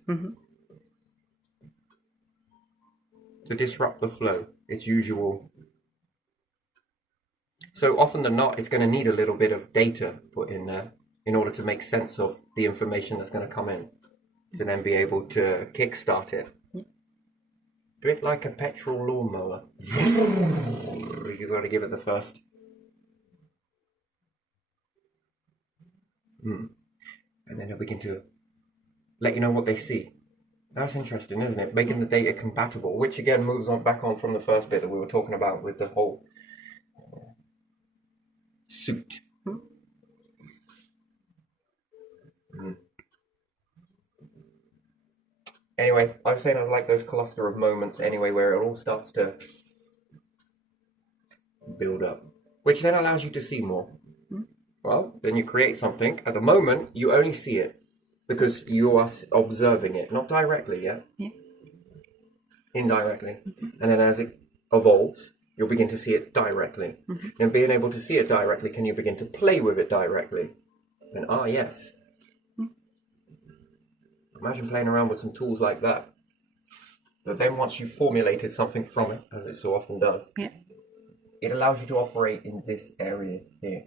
To disrupt the flow, its usual. So often than not, it's going to need a little bit of data put in there in order to make sense of the information that's going to come in, to then be able to kickstart it. A bit like a petrol lawnmower. You've got to give it the first. And then they'll begin to let you know what they see. That's interesting, isn't it? Making the data compatible, which again moves on back on from the first bit that we were talking about with the whole suit. Anyway, I was saying I like those cluster of moments anyway where it all starts to build up, which then allows you to see more. Well, then you create something. At the moment, you only see it because you are observing it, not directly yet. Yeah. Indirectly. And then as it evolves, you'll begin to see it directly. And being able to see it directly, can you begin to play with it directly? Then, yes. Imagine playing around with some tools like that. But then once you've formulated something from it, as it so often does, it allows you to operate in this area here.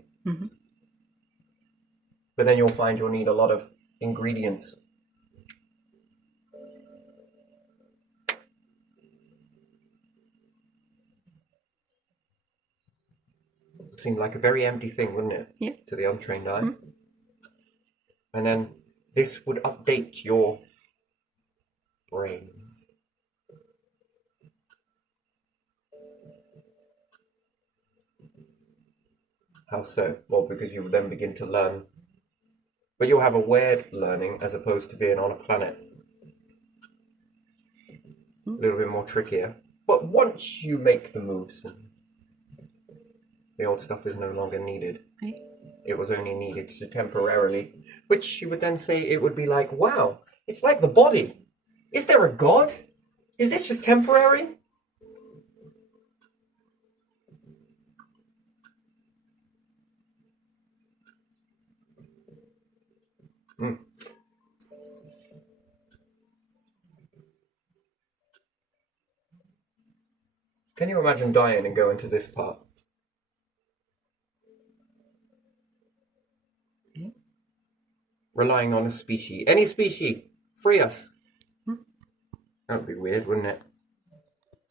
But then you'll find you'll need a lot of ingredients. It seemed like a very empty thing, wouldn't it? Yeah. To the untrained eye. And then this would update your brains. How so? Well, because you will then begin to learn, but you'll have a weird learning as opposed to being on a planet. A little bit more trickier. But once you make the moves, the old stuff is no longer needed. Right. It was only needed to temporarily, which you would then say it would be like, wow, it's like the body. Is there a God? Is this just temporary? Can you imagine dying and going to this part? Relying on a species. Any species, free us. That would be weird, wouldn't it?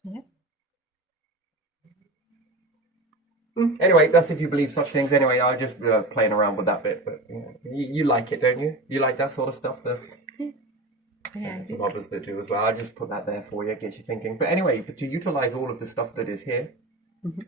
Yeah. Anyway, that's if you believe such things. Anyway, I'm just playing around with that bit, but you like it, don't you? You like that sort of stuff? Yeah. Some others that do as well. I'll just put that there for you, it gets you thinking. But anyway, to utilize all of the stuff that is here,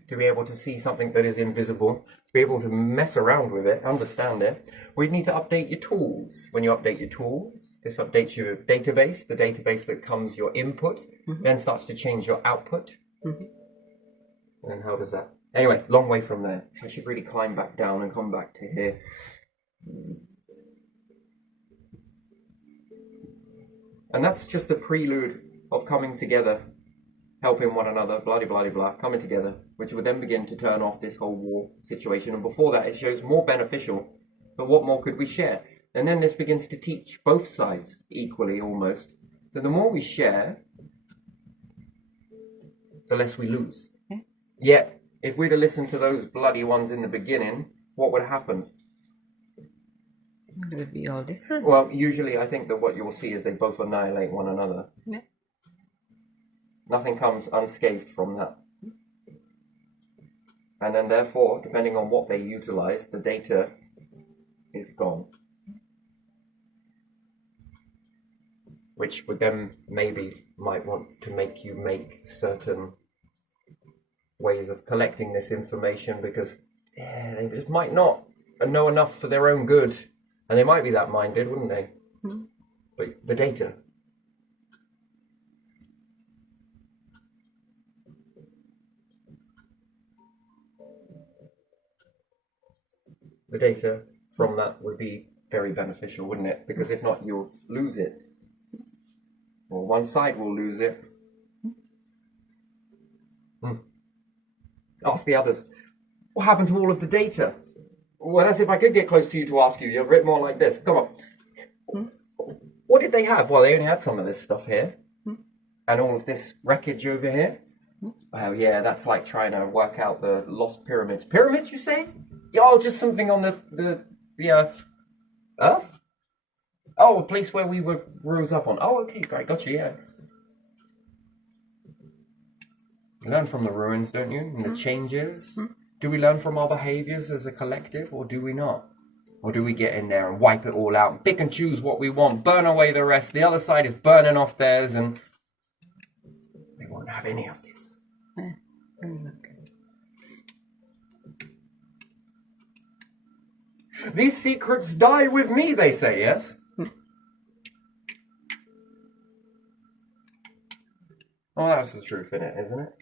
to be able to see something that is invisible, to be able to mess around with it, understand it, we need to update your tools. When you update your tools, this updates your database, the database that comes your input, then starts to change your output. And how does that? Anyway, long way from there. So I should really climb back down and come back to here. And that's just a prelude of coming together, helping one another, blah, blah, blah, blah, coming together, which would then begin to turn off this whole war situation. And before that, it shows more beneficial, but what more could we share? And then this begins to teach both sides equally, almost. So the more we share, the less we lose. Yet, if we'd have listened to those bloody ones in the beginning, what would happen? It would be all different. Well, usually I think that what you'll see is they both annihilate one another. Yeah. Nothing comes unscathed from that. And then therefore, depending on what they utilize, the data is gone. Which would then maybe might want to make you make certain ways of collecting this information because they just might not know enough for their own good. And they might be that minded, wouldn't they? But the data. The data from that would be very beneficial, wouldn't it? Because if not, you'll lose it. Or one side will lose it. Ask the others. What happened to all of the data? Well, as if I could get close to you to ask you. You're a bit more like this. Come on. What did they have? Well, they only had some of this stuff here. And all of this wreckage over here. Well, yeah, that's like trying to work out the lost pyramids. Pyramids, you say? Yeah, oh, just something on the Earth. Earth? Oh, a place where we rose up on. Oh, okay, great, gotcha, yeah. You learn from the ruins, don't you? And the changes. Do we learn from our behaviors as a collective, or do we not? Or do we get in there and wipe it all out, and pick and choose what we want, burn away the rest? The other side is burning off theirs, and they won't have any of this. Yeah, exactly. These secrets die with me, they say, yes? Well, that's the truth in it, isn't it?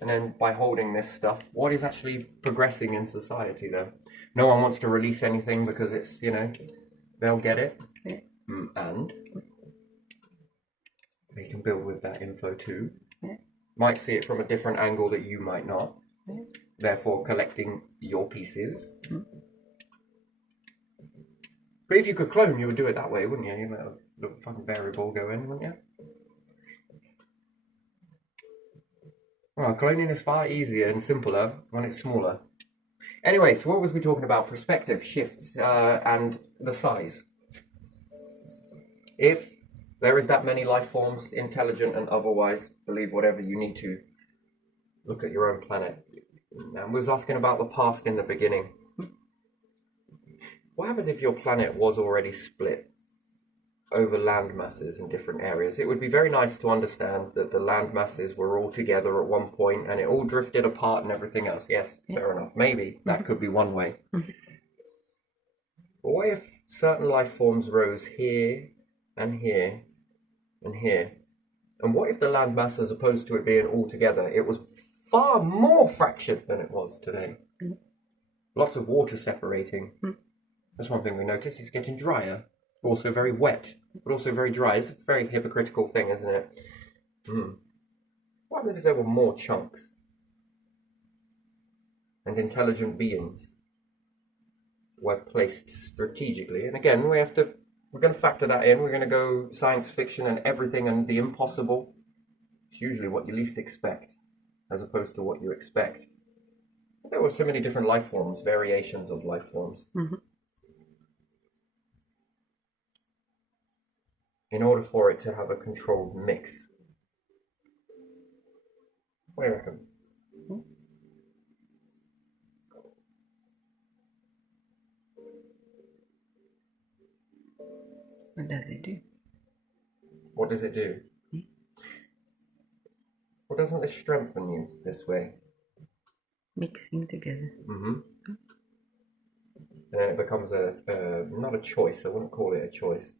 And then by holding this stuff, what is actually progressing in society, though? No one wants to release anything because it's, they'll get it. Yeah. And they can build with that info too. Yeah. Might see it from a different angle that you might not. Yeah. Therefore, collecting your pieces. But if you could clone, you would do it that way, wouldn't you? You'd let a little fucking variable go in, wouldn't you? Well, cloning is far easier and simpler when it's smaller. Anyway, so what was we talking about? Perspective, shifts, and the size. If there is that many life forms, intelligent and otherwise, believe whatever you need to, look at your own planet. And we was asking about the past in the beginning. What happens if your planet was already split? over land masses in different areas. It would be very nice to understand that the land masses were all together at one point and it all drifted apart and everything else. Yes, fair enough. Maybe that could be one way. But what if certain life forms rose here and here and here? And what if the land mass, as opposed to it being all together, it was far more fractured than it was today? Lots of water separating. That's one thing we noticed. It's getting drier. Also very wet, but also very dry. It's a very hypocritical thing, isn't it? What happens if there were more chunks and intelligent beings were placed strategically? And again, we're going to factor that in. We're going to go science fiction and everything and the impossible. It's usually what you least expect, as opposed to what you expect. There were so many different life forms, variations of life forms. In order for it to have a controlled mix. What do you reckon? What does it do? What does it do? Well, doesn't this strengthen you this way? Mixing together. And then it becomes not a choice. I wouldn't call it a choice.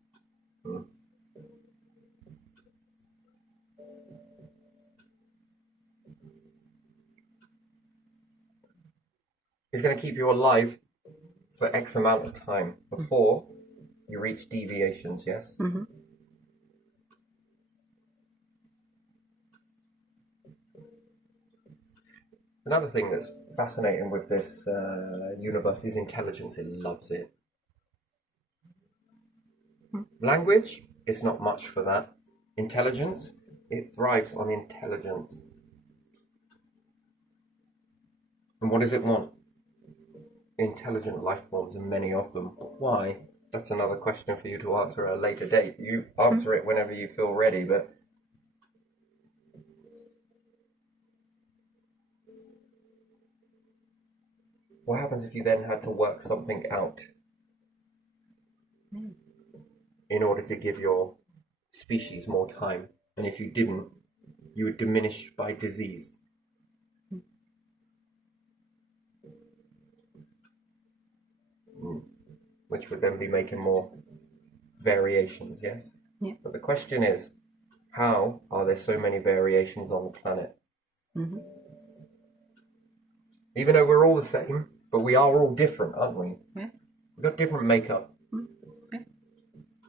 It's going to keep you alive for X amount of time before you reach deviations, yes? Another thing that's fascinating with this universe is intelligence. It loves it. Language, it's not much for that. Intelligence, it thrives on intelligence. And what does it want? Intelligent life forms, and many of them. Why? That's another question for you to answer at a later date. You answer it whenever you feel ready, but what happens if you then had to work something out in order to give your species more time? And if you didn't, you would diminish by disease. Which would then be making more variations, yes? Yeah. But the question is, how are there so many variations on the planet? Even though we're all the same, but we are all different, aren't we? Yeah. We've got different makeup.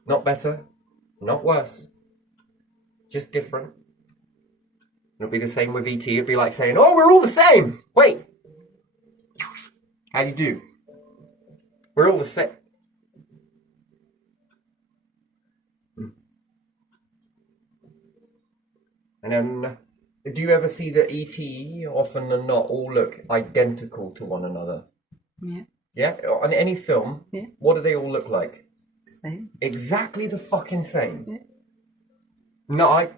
Not better, not worse. Just different. It'll be the same with ET. It'd be like saying, oh, we're all the same. Wait. How do you do? We're all the same. And then, do you ever see that ET, often than not, all look identical to one another? Yeah. Yeah? On any film, what do they all look like? Same. Exactly the fucking same. Yeah. No.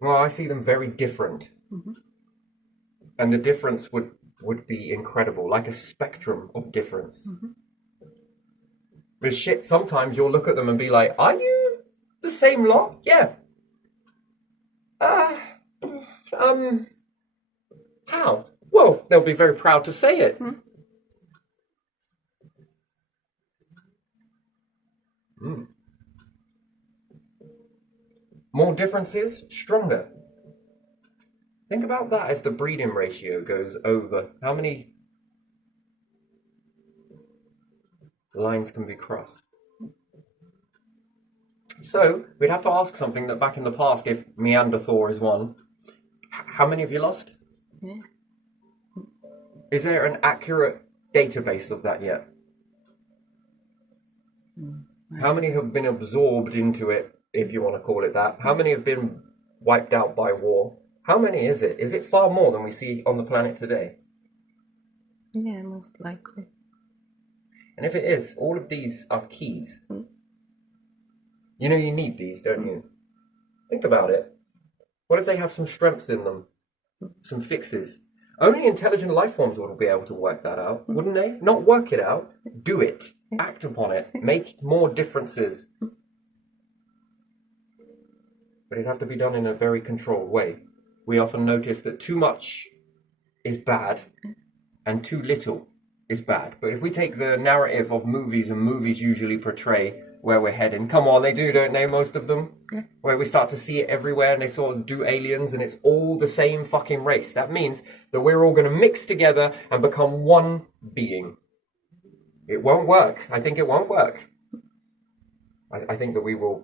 Well, I see them very different. And the difference would be incredible, like a spectrum of difference. But shit, sometimes you'll look at them and be like, are you the same lot? Yeah. How? Well, they'll be very proud to say it. More differences, stronger. Think about that as the breeding ratio goes over. How many lines can be crossed? So, we'd have to ask something that back in the past, if Neanderthal is one, how many have you lost? Yeah. Is there an accurate database of that yet? How many have been absorbed into it, if you want to call it that? How many have been wiped out by war? How many is it? Is it far more than we see on the planet today? Yeah, most likely. And if it is, all of these are keys. You know you need these, don't you? Think about it. What if they have some strengths in them? Some fixes? Only intelligent life forms would be able to work that out, wouldn't they? Not work it out, do it, act upon it, make more differences. But it'd have to be done in a very controlled way. We often notice that too much is bad and too little is bad. But if we take the narrative of movies, and movies usually portray where we're heading. Come on, they do, don't they, most of them? Yeah. Where we start to see it everywhere and they sort of do aliens and it's all the same fucking race. That means that we're all going to mix together and become one being. It won't work. I think it won't work. I think that we will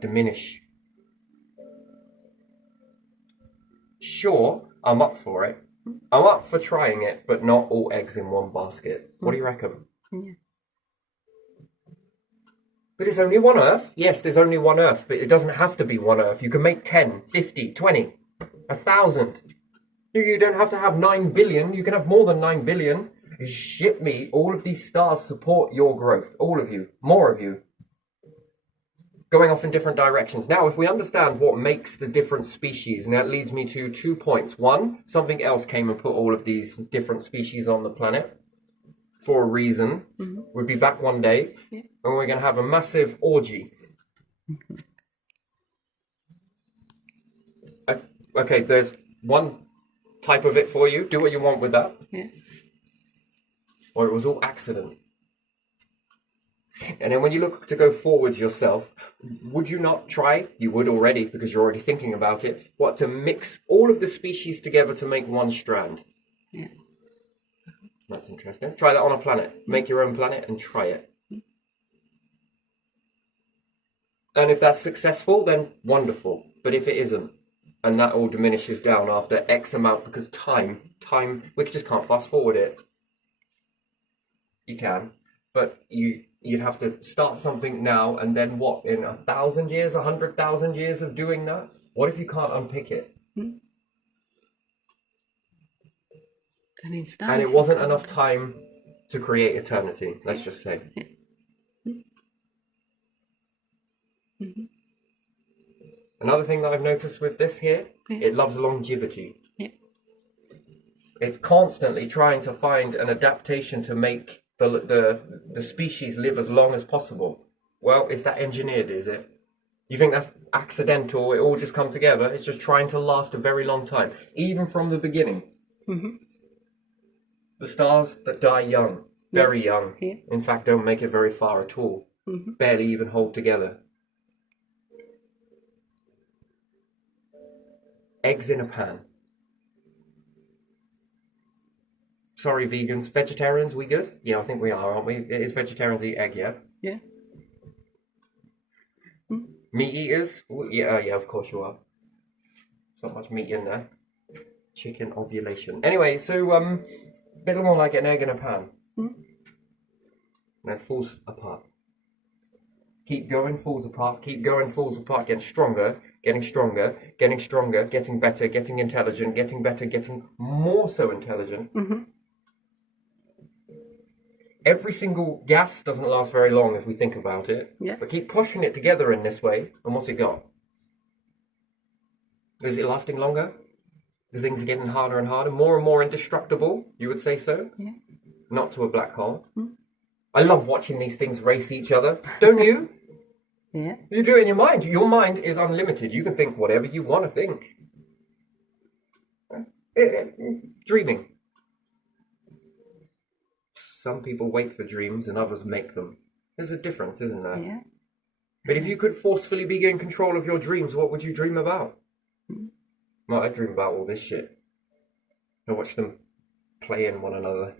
diminish. Sure, I'm up for it. I'm up for trying it, but not all eggs in one basket. What do you reckon? Yeah. But there's only one Earth. Yes, there's only one Earth, but it doesn't have to be one Earth. You can make 10, 50, 20, 1,000. You don't have to have 9 billion. You can have more than 9 billion. Ship me. All of these stars support your growth. All of you. More of you. Going off in different directions. Now, if we understand what makes the different species, and that leads me to 2 points. One, something else came and put all of these different species on the planet for a reason. Mm-hmm. We'll be back one day, yeah, and we're going to have a massive orgy. Okay, there's one type of it for you. Do what you want with that. Yeah. Or it was all accident. And then when you look to go forwards yourself, would you not try? You would already, because you're already thinking about it. What, to mix all of the species together to make one strand? Yeah. That's interesting. Try that on a planet. Make your own planet and try it. And if that's successful, then wonderful. But if it isn't, and that all diminishes down after X amount, because time, we just can't fast forward it. You can, but you'd have to start something now, and then what, in 1,000 years, 100,000 years of doing that? What if you can't unpick it? And it wasn't enough time to create eternity, let's just say. Mm-hmm. Another thing that I've noticed with this here, it loves longevity. Yeah. It's constantly trying to find an adaptation to make the species live as long as possible. Well, is that engineered, is it? You think that's accidental? It all just come together? It's just trying to last a very long time, even from the beginning. Mm-hmm. The stars that die young, very young, in fact, don't make it very far at all. Mm-hmm. Barely even hold together. Eggs in a pan. Sorry, vegans. Vegetarians, we good? Yeah, I think we are, aren't we? It is vegetarians eat egg, yeah? Yeah. Meat eaters? Yeah, of course you are. There's not much meat in there. Chicken ovulation. Anyway, so, a bit more like an egg in a pan. And it falls apart. Keep going, falls apart. Keep going, falls apart. Getting stronger, getting stronger, getting stronger, getting better, getting intelligent, getting better, getting more so intelligent. Mm-hmm. Every single gas doesn't last very long if we think about it. Yeah. But keep pushing it together in this way, and what's it got? Is it lasting longer? The things are getting harder and harder, more and more indestructible, you would say so? Yeah. Not to a black hole. Mm. I love watching these things race each other. Don't you? Yeah. You do it in your mind. Your mind is unlimited. You can think whatever you want to think. Dreaming. Some people wait for dreams and others make them. There's a difference, isn't there? Yeah. But if you could forcefully be in control of your dreams, what would you dream about? Well, I dream about all this shit. I watch them playing one another.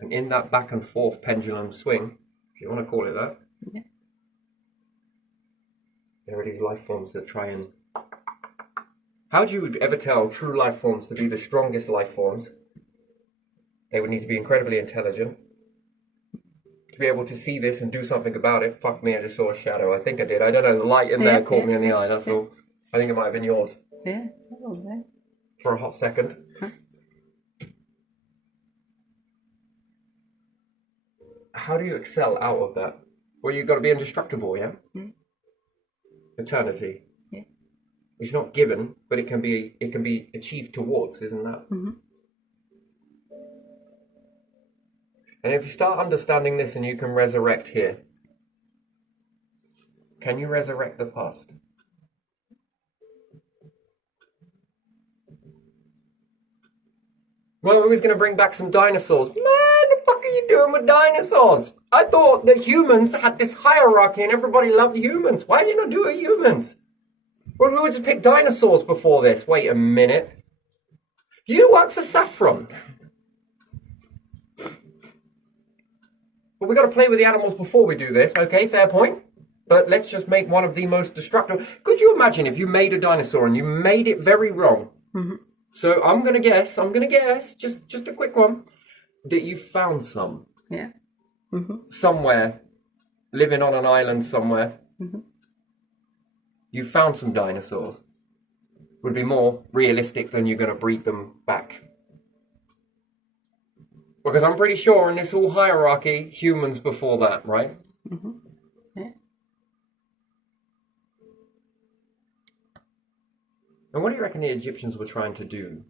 And in that back and forth pendulum swing, if you want to call it that, yeah, there are these life forms that try and... How do you ever tell true life forms to be the strongest life forms? They would need to be incredibly intelligent. To be able to see this and do something about it. Fuck me, I just saw a shadow. I think I did. I don't know, the light in there caught me in the eye, that's all. I think it might have been yours. Yeah, okay. For a hot second. Huh? How do you excel out of that? Well, you've got to be indestructible, yeah? Mm. Eternity. Yeah. It's not given, but it can be achieved towards, isn't that? Mm-hmm. And if you start understanding this and you can resurrect here, can you resurrect the past? Well, we're always going to bring back some dinosaurs. Man, the fuck are you doing with dinosaurs? I thought that humans had this hierarchy and everybody loved humans. Why did you not do it with humans? Well, we would just pick dinosaurs before this. Wait a minute. You work for Saffron. But we got to play with the animals before we do this, okay? Fair point. But let's just make one of the most destructive. Could you imagine if you made a dinosaur and you made it very wrong? Mm-hmm. So I'm gonna guess, just a quick one, that you found some. Yeah. Mm-hmm. Somewhere, living on an island somewhere. Mm-hmm. You found some dinosaurs. Would be more realistic than you're gonna breed them back. Because I'm pretty sure in this whole hierarchy, humans before that, right? Mm-hmm. Yeah. And what do you reckon the Egyptians were trying to do?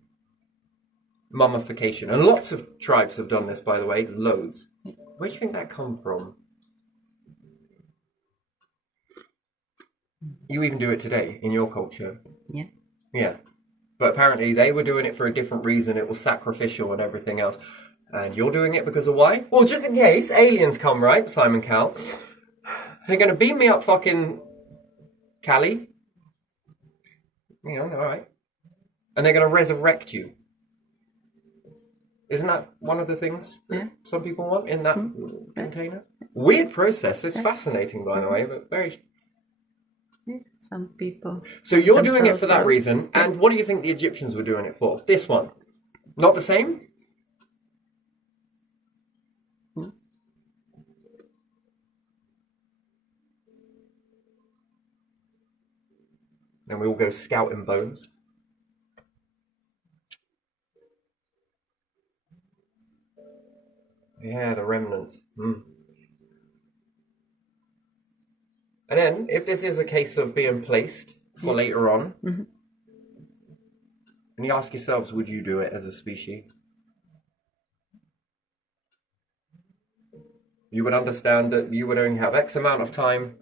Mummification. And lots of tribes have done this, by the way, loads. Where do you think that come from? You even do it today in your culture. Yeah. Yeah. But apparently they were doing it for a different reason. It was sacrificial and everything else. And you're doing it because of why? Well, just in case aliens come, right, Simon Cowell? They're going to beam me up fucking Cali. You know, all right. And they're going to resurrect you. Isn't that one of the things that some people want in that container? Weird process. It's fascinating, by the way, but very... Yeah. Some people... So you're doing it for that reason, and what do you think the Egyptians were doing it for? This one. Not the same? And we all go scouting bones. Yeah, the remnants. And then, if this is a case of being placed for later on, and you ask yourselves, would you do it as a species? You would understand that you would only have X amount of time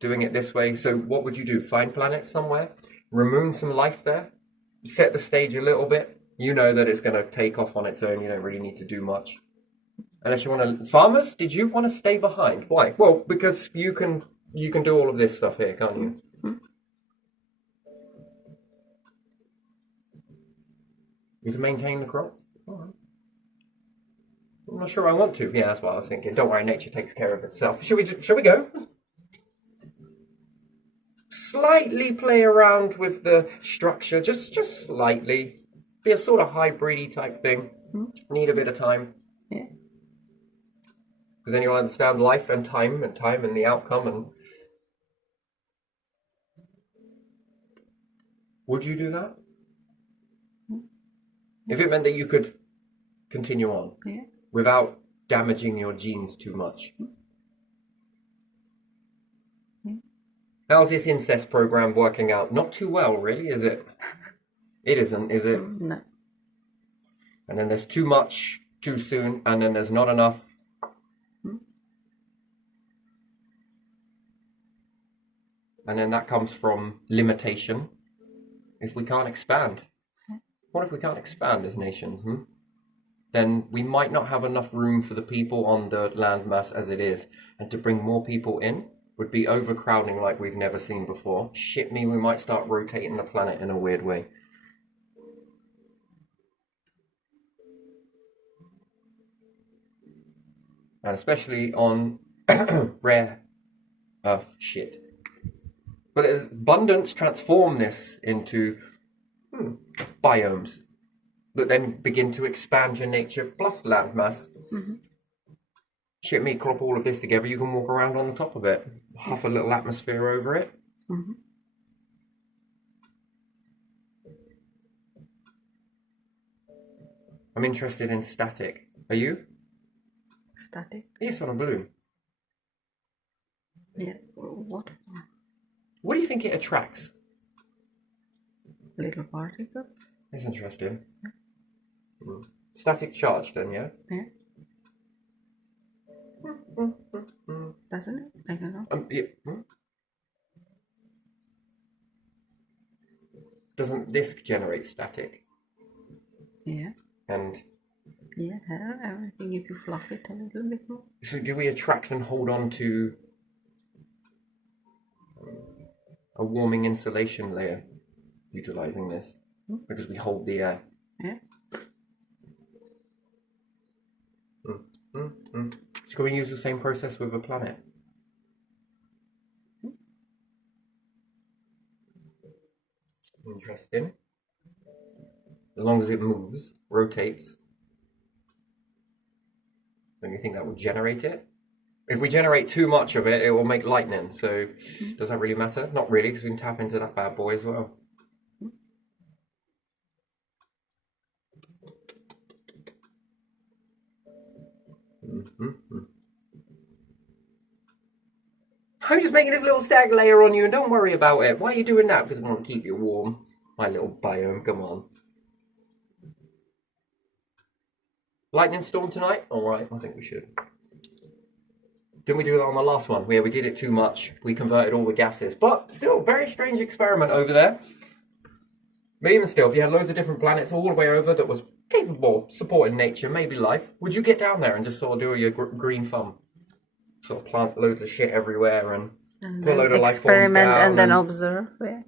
doing it this way. So what would you do? Find planets somewhere? Remove some life there? Set the stage a little bit? You know that it's going to take off on its own. You don't really need to do much. Unless you want to... Farmers, did you want to stay behind? Why? Well, because you can do all of this stuff here, can't you? You can maintain the crops? All right. I'm not sure I want to. Yeah, that's what I was thinking. Don't worry, nature takes care of itself. Shall we go? Slightly play around with the structure, just slightly. Be a sort of hybrid-y type thing. Need a bit of time. Yeah. Because then you'll understand life and time and the outcome. And would you do that? If it meant that you could continue on without damaging your genes too much. How's this incest program working out? Not too well, really, is it? It isn't, is it? No. And then there's too much too soon, and then there's not enough. And then that comes from limitation. If we can't expand. What if we can't expand as nations? Then we might not have enough room for the people on the landmass as it is. And to bring more people in would be overcrowding like we've never seen before. Shit me, we might start rotating the planet in a weird way. And especially on rare earth shit. But as abundance transform this into biomes that then begin to expand your nature plus landmass. Shit me, crop all of this together, you can walk around on the top of it. Huff a little atmosphere over it. I'm interested in static. Are you? Static? Yes, on a balloon. Yeah. What? What do you think it attracts? little particles. That's interesting. Static charge then, yeah? Yeah. Doesn't it? I don't know. Yeah. Doesn't disk generate static? Yeah. And Yeah, everything if you fluff it a little bit more. so do we attract and hold on to a warming insulation layer utilizing this? Because we hold the air. Yeah. So can we use the same process with a planet? Interesting. As long as it moves, rotates, then you think that will generate it? If we generate too much of it, it will make lightning. So does that really matter? Not really, because we can tap into that bad boy as well. I'm just making this little stack layer on you, and don't worry about it. Why are you doing that? Because I want to keep you warm. My little biome, come on. Lightning storm tonight? Alright, I think we should. Didn't we do that on the last one? Yeah, we did it too much. We converted all the gases. But still, very strange experiment over there. But even still, if you had loads of different planets all the way over that was capable of supporting nature, maybe life, would you get down there and just sort of do your green thumb? Sort of plant loads of shit everywhere and put a load of life forms experiment down and then observe. Yeah.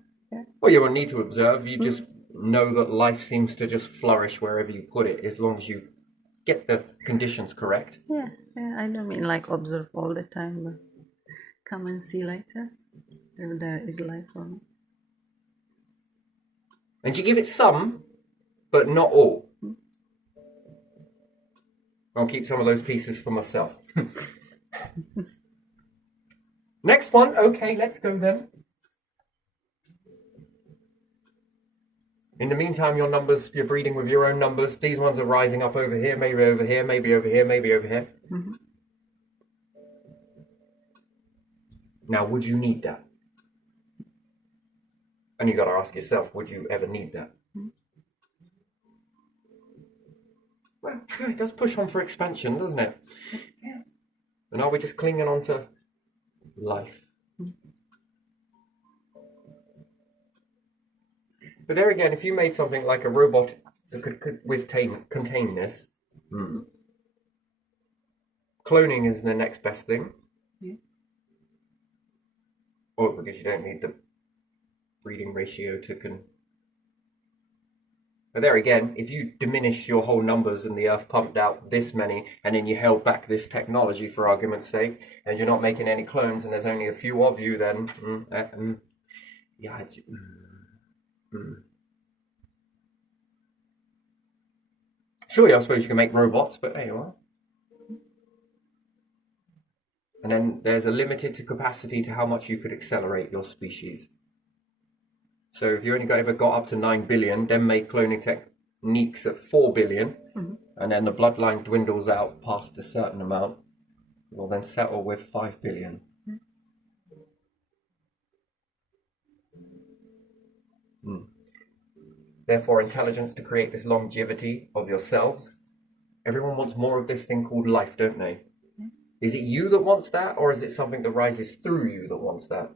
Well, you don't need to observe. You just know that life seems to just flourish wherever you put it, as long as you get the conditions correct. Yeah, I don't mean like observe all the time, but come and see later if there is life or not. And you give it some, but not all. I'll keep some of those pieces for myself. Next one. Okay, let's go then. In the meantime, your numbers, you're breeding with your own numbers. These ones are rising up over here, maybe over here, maybe over here, maybe over here. Now, would you need that? And you got to ask yourself, would you ever need that? Well, it does push on for expansion, doesn't it? Yeah. And are we just clinging on to life? But there again, if you made something like a robot that could contain this, cloning is the next best thing. Yeah. Or because you don't need the breeding ratio to But there again, if you diminish your whole numbers and the Earth pumped out this many, and then you held back this technology for argument's sake, and you're not making any clones, and there's only a few of you, then yeah, it's, Surely, I suppose you can make robots, but there you are. And then there's a limited capacity to how much you could accelerate your species. So if you only ever got up to 9 billion, then make cloning techniques at 4 billion, and then the bloodline dwindles out past a certain amount, we'll then settle with 5 billion. Therefore, intelligence to create this longevity of yourselves. Everyone wants more of this thing called life, don't they? Is it you that wants that, or is it something that rises through you that wants that?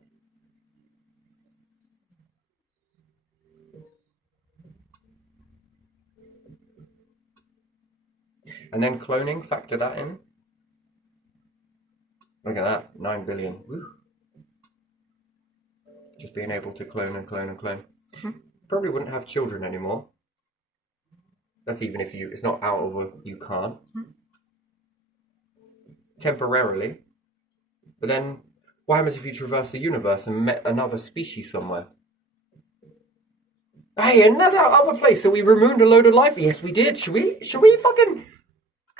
And then cloning, factor that in. Look at that, 9 billion. Woo. Just being able to clone and clone and clone. Probably wouldn't have children anymore. That's even if it's not out of a, you can't. Temporarily. But then, what happens if you traverse the universe and met another species somewhere? Hey, another other place. So we removed a load of life. Yes, we did. Should we fucking...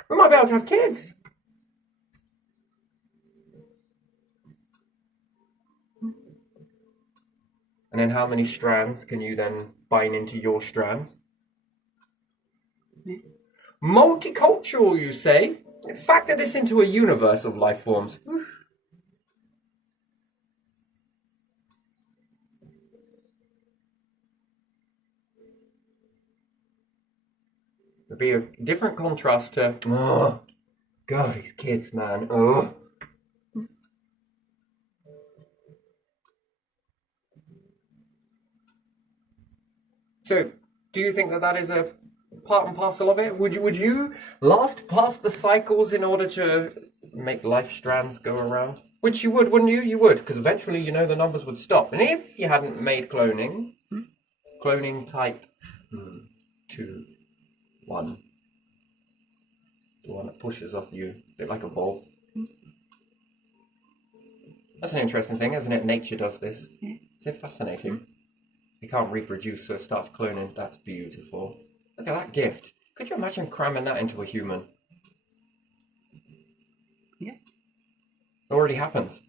We might be able to have kids. And then how many strands can you then bind into your strands? Multicultural, you say? Factor this into a universe of life forms. It'd be a different contrast to, oh, God, these kids, man. Oh. So, do you think that that is a part and parcel of it? Would you last past the cycles in order to make life strands go around? Which you would, wouldn't you? You would, because eventually, you know, the numbers would stop. And if you hadn't made cloning type 2, 1, the one that pushes off you, a bit like a ball. That's an interesting thing, isn't it? Nature does this. Is it fascinating? It can't reproduce, so it starts cloning. That's beautiful. Look at that gift. Could you imagine cramming that into a human? Yeah. It already happens.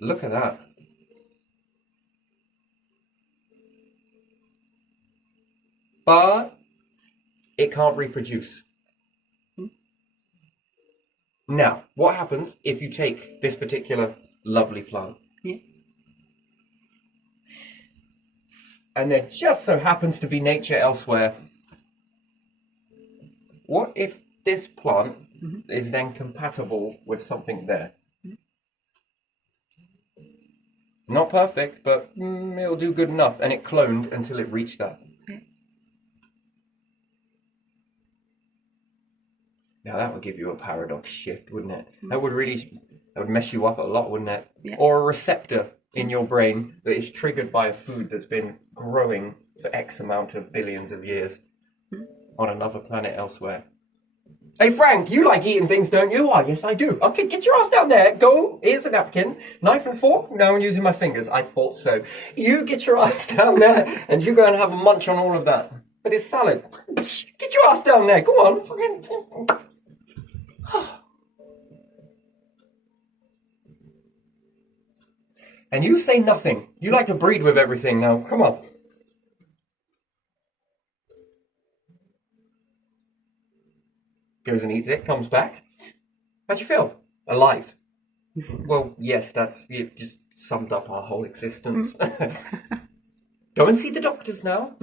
Look at that. But it can't reproduce. Now, what happens if you take this particular lovely plant? Yeah. And there just so happens to be nature elsewhere. What if this plant is then compatible with something there? Not perfect, but it'll do good enough. And it cloned until it reached that. Now that would give you a paradox shift, wouldn't it? That would mess you up a lot, wouldn't it? Yeah. Or a receptor in your brain that is triggered by a food that's been growing for X amount of billions of years on another planet elsewhere. Hey Frank, you like eating things, don't you? Why, yes I do. Okay, get your ass down there. Go, here's a napkin. Knife and fork? No, I'm using my fingers. I thought so. You get your ass down there and you go and have a munch on all of that. But it's salad. Get your ass down there. Go on. Fucking... And you say nothing. You like to breed with everything now. Come on. Goes and eats it, comes back. How'd you feel? Alive. Well, yes, that's it. Just summed up our whole existence. Go and see the doctors now.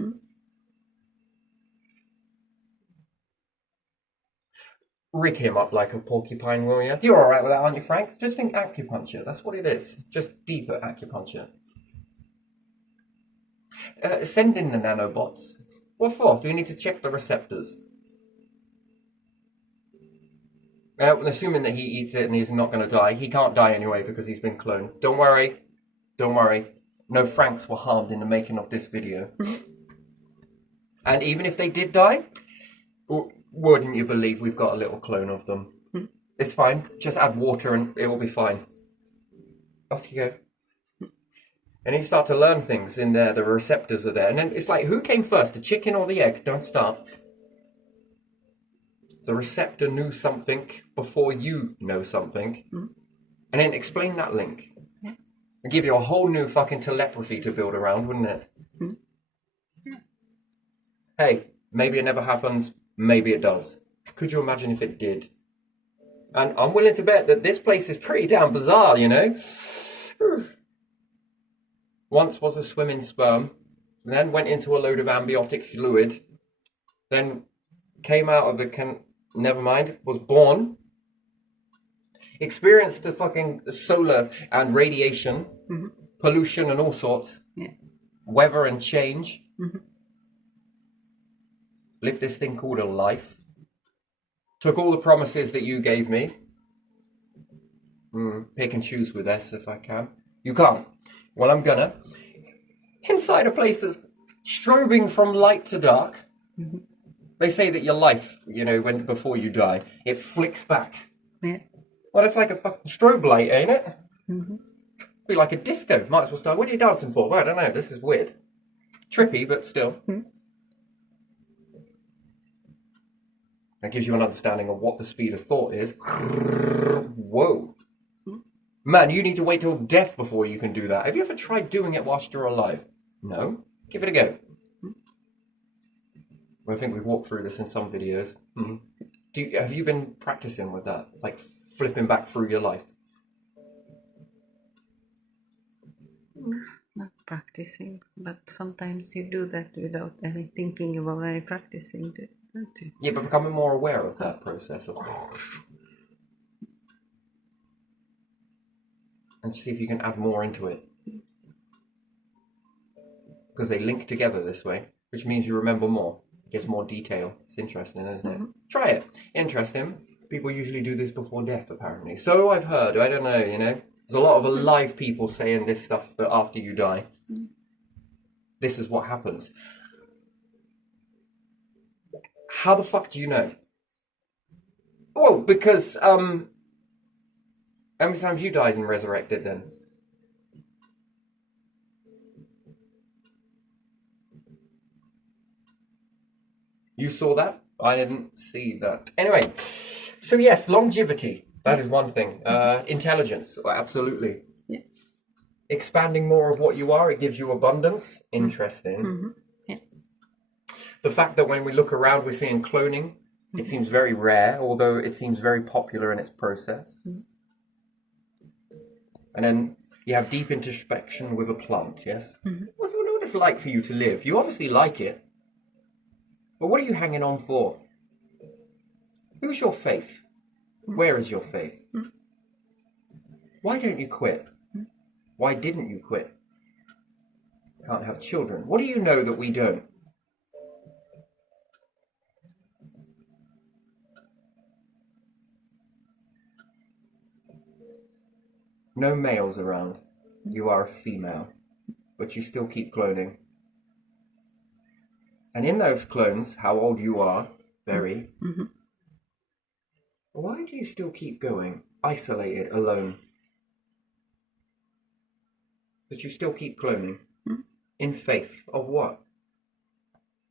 Rig him up like a porcupine, will you? You're alright with that, aren't you, Frank? Just think acupuncture. That's what it is. Just deeper acupuncture. Send in the nanobots. What for? Do we need to check the receptors? Assuming that he eats it and he's not going to die. He can't die anyway because he's been cloned. Don't worry. Don't worry. No Franks were harmed in the making of this video. And even if they did die, wouldn't you believe we've got a little clone of them? It's fine. Just add water and it will be fine. Off you go. And you start to learn things in there. The receptors are there. And then it's like, who came first, the chicken or the egg? Don't start. The receptor knew something before you know something. And then explain that link. It'd give you a whole new fucking telepathy to build around, wouldn't it? Hey, maybe it never happens. Maybe it does. Could you imagine if it did? And I'm willing to bet that this place is pretty damn bizarre, you know? Once was a swimming sperm, then went into a load of amniotic fluid, then came out of the never mind, was born, experienced the fucking solar and radiation, pollution and all sorts, weather and change, lived this thing called a life, took all the promises that you gave me, pick and choose with S if I can. You can't. Well, I'm gonna. Inside a place that's strobing from light to dark, they say that your life, you know, before you die, it flicks back. Yeah. Well, it's like a fucking strobe light, ain't it? Be like a disco. Might as well start. What are you dancing for? Well, I don't know. This is weird. Trippy, but still. That gives you an understanding of what the speed of thought is. Whoa. Man, you need to wait till death before you can do that. Have you ever tried doing it whilst you're alive? No? Give it a go. Well, I think we've walked through this in some videos. Have you been practicing with that? Like flipping back through your life? Not practicing, but sometimes you do that without any thinking about any practicing. Okay. Yeah, but becoming more aware of that process of, and see if you can add more into it. Because they link together this way, which means you remember more. It gives more detail. It's interesting, isn't it? Try it. Interesting. People usually do this before death, apparently. So I've heard. I don't know, you know. There's a lot of alive people saying this stuff that after you die, this is what happens. How the fuck do you know? Well, because, how many times you died and resurrected then? You saw that? I didn't see that. Anyway, so yes, longevity. That is one thing. Intelligence, absolutely. Yeah. Expanding more of what you are, it gives you abundance. Interesting. Yeah. The fact that when we look around, we're seeing cloning. It seems very rare, although it seems very popular in its process. And then you have deep introspection with a plant, yes? What it's like for you to live? You obviously like it. But what are you hanging on for? Who's your faith? Where is your faith? Why don't you quit? Why didn't you quit? Can't have children. What do you know that we don't? No males around. You are a female. But you still keep cloning. And in those clones, how old you are, very. Why do you still keep going? Isolated, alone. But you still keep cloning. In faith of what?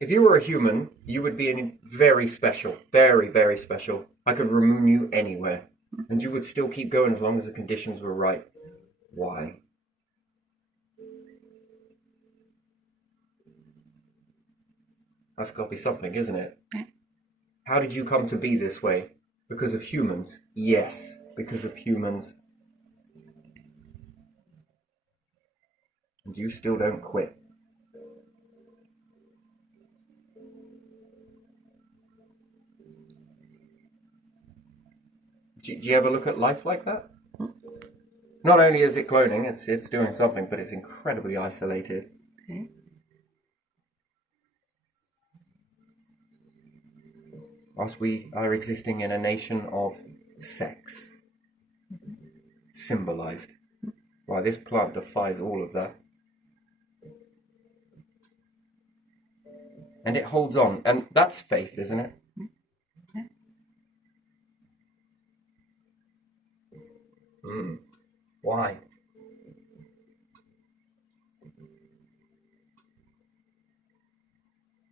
If you were a human, you would be very special. Very, very special. I could remove you anywhere. And you would still keep going as long as the conditions were right. Why? That's got to be something, isn't it? How did you come to be this way? Because of humans? Yes, because of humans. And you still don't quit. Do you ever look at life like that? Not only is it cloning, it's doing something, but it's incredibly isolated. Okay. Whilst we are existing in a nation of sex, symbolized. Why, this plant defies all of that. And it holds on, and that's faith, isn't it? Why?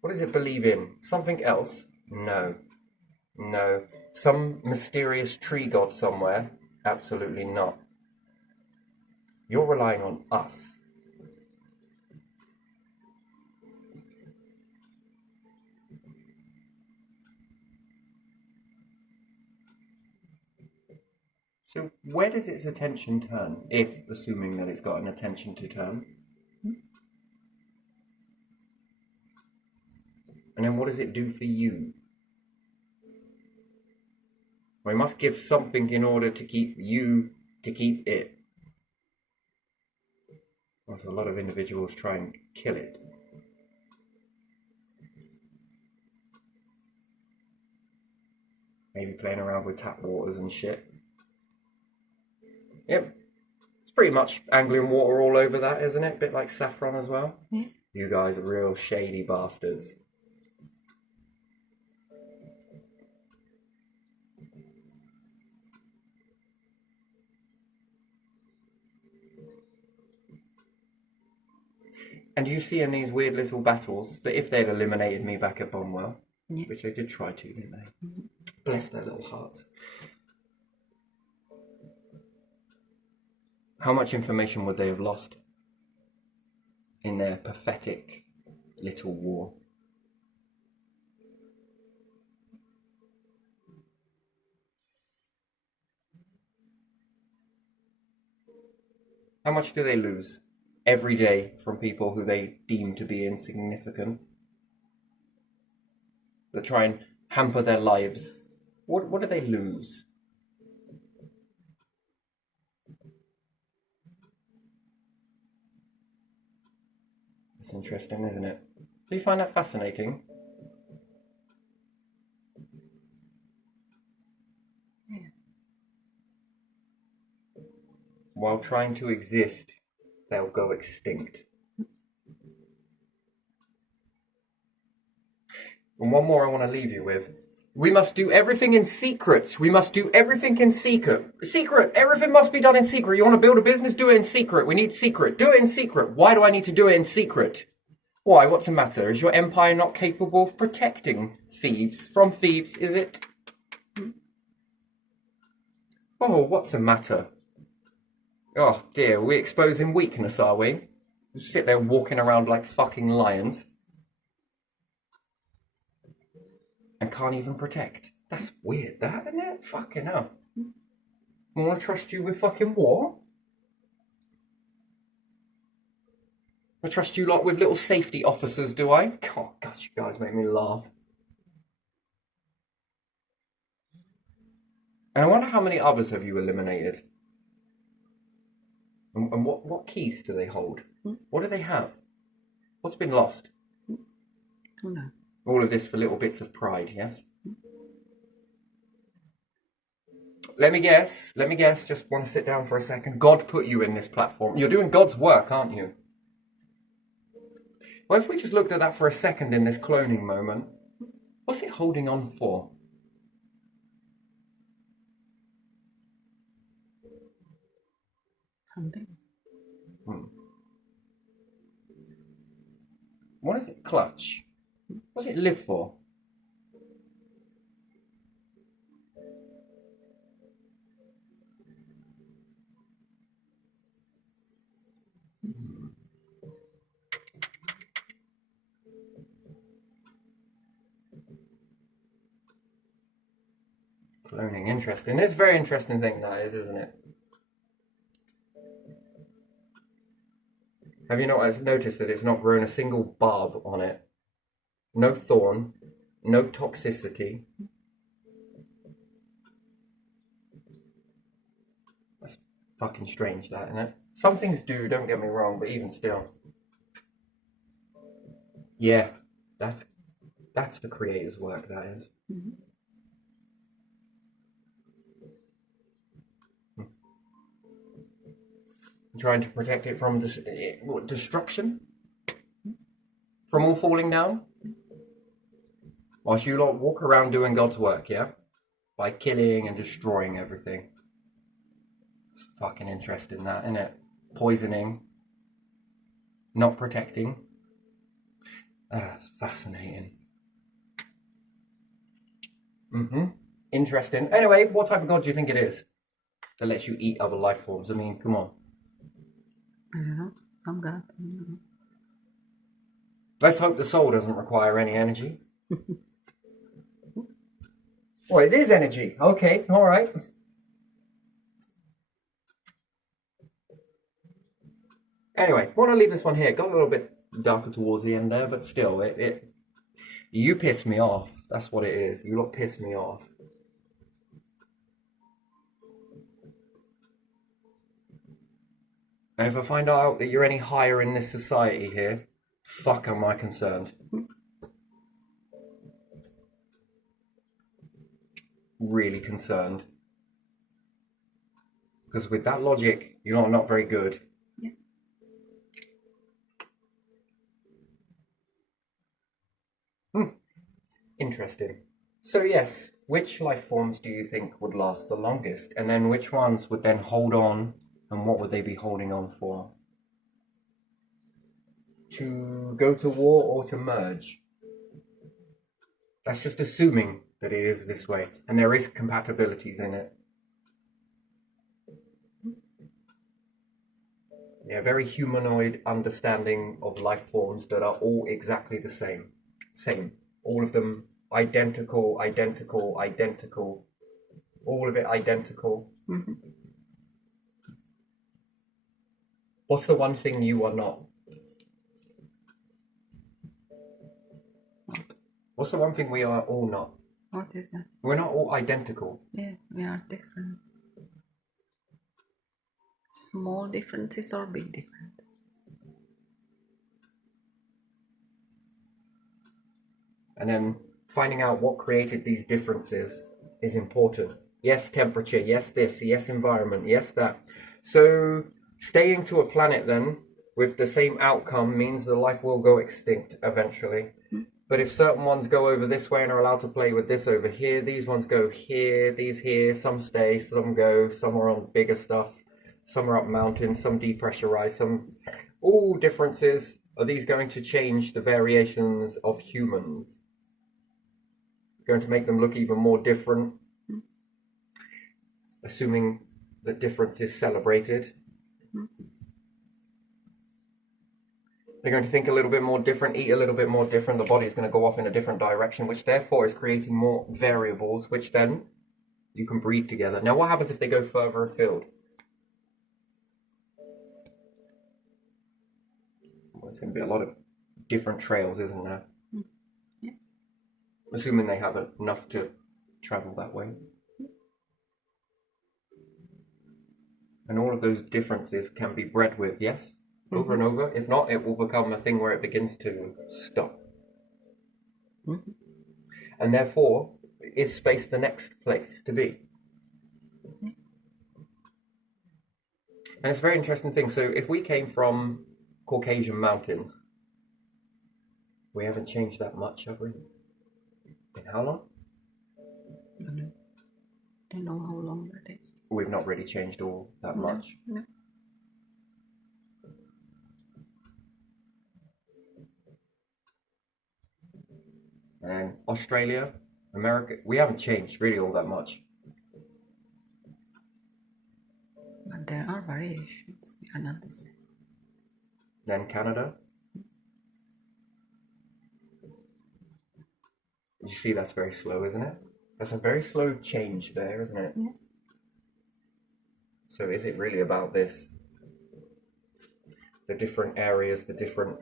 What does it believe in? Something else? No. No. Some mysterious tree god somewhere? Absolutely not. You're relying on us. So where does its attention turn, if assuming that it's got an attention to turn? And then what does it do for you? We must give something in order to keep you, to keep it. Well, so a lot of individuals try and kill it. Maybe playing around with tap waters and shit. Yep. It's pretty much Anglian water all over that, isn't it? Bit like saffron as well. Yeah. You guys are real shady bastards. And you see in these weird little battles that if they'd eliminated me back at Bonwell, which they did try to, didn't they? Bless their little hearts. How much information would they have lost in their pathetic little war? How much do they lose every day from people who they deem to be insignificant? that try and hamper their lives, what do they lose? It's interesting, isn't it? Do you find that fascinating? Yeah. While trying to exist, they'll go extinct. And one more I want to leave you with. We must do everything in secret. We must do everything in secret. Secret. Everything must be done in secret. You want to build a business? Do it in secret. We need secret. Do it in secret. Why do I need to do it in secret? Why? What's the matter? Is your empire not capable of protecting thieves from thieves? Is it? Oh, what's the matter? Oh dear, we're exposing weakness, are we? We sit there walking around like fucking lions. And can't even protect. That's weird, that, isn't it? Fucking hell. I want to trust you with fucking war? I trust you lot with little safety officers, do I? Oh, God, you guys make me laugh. And I wonder how many others have you eliminated? And what keys do they hold? What do they have? What's been lost? Who knows? All of this for little bits of pride, yes? Let me guess, just want to sit down for a second. God put you in this platform. You're doing God's work, aren't you? Well, if we just looked at that for a second in this cloning moment, what's it holding on for? Something. What does it clutch? What does it live for? Cloning, interesting. It's a very interesting thing, that is, isn't it? Have you noticed that it's not grown a single barb on it? No thorn, no toxicity. That's fucking strange, that, isn't it? Some things do, don't get me wrong, but even still. Yeah, that's the creator's work, that is. Mm-hmm. Trying to protect it from destruction? From all falling down? Whilst you lot walk around doing God's work, yeah? By killing and destroying everything. It's fucking interesting, that, isn't it? Poisoning. Not protecting. That's fascinating. Interesting. Anyway, what type of God do you think it is that lets you eat other life forms? I mean, come on. I don't know. Some God. I don't know. Let's hope the soul doesn't require any energy. Well, it is energy. Okay, all right. Anyway, want to leave this one here. Got a little bit darker towards the end there, but still, you piss me off. That's what it is. You lot piss me off. And if I find out that you're any higher in this society here, fuck am I concerned. Really concerned. Because with that logic, you're not very good. Yeah. Interesting. So yes, which life forms do you think would last the longest? And then which ones would then hold on, and what would they be holding on for? To go to war or to merge? That's just assuming that it is this way, and there is compatibilities in it. Yeah, very humanoid understanding of life forms that are all exactly the same. Same. All of them identical, identical, identical. All of it identical. Mm-hmm. What's the one thing you are not? What? What's the one thing we are all not? What is that? We're not all identical. Yeah, we are different. Small differences or big differences? And then finding out what created these differences is important. Yes, temperature, yes, this, yes, environment, yes, that. So staying to a planet then with the same outcome means the life will go extinct eventually. But if certain ones go over this way and are allowed to play with this over here, these ones go here, these here, some stay, some go, some are on bigger stuff, some are up mountains, some depressurize, some... All differences, are these going to change the variations of humans? Going to make them look even more different? Assuming that difference is celebrated. They're going to think a little bit more different, eat a little bit more different. The body is going to go off in a different direction, which therefore is creating more variables, which then you can breed together. Now, what happens if they go further afield? Well, there's going to be a lot of different trails, isn't there? Yeah. Assuming they have enough to travel that way. And all of those differences can be bred with, yes? Over and over. If not, it will become a thing where it begins to stop. And therefore, is space the next place to be? And it's a very interesting thing. So if we came from Caucasian mountains, we haven't changed that much, have we? In how long? I don't know how long that is. We've not really changed all that much. No. And Australia, America, we haven't changed really all that much. But there are variations. We are not the same. Then Canada. You see, that's very slow, isn't it? That's a very slow change there, isn't it? Yeah. So is it really about this? The different areas, the different...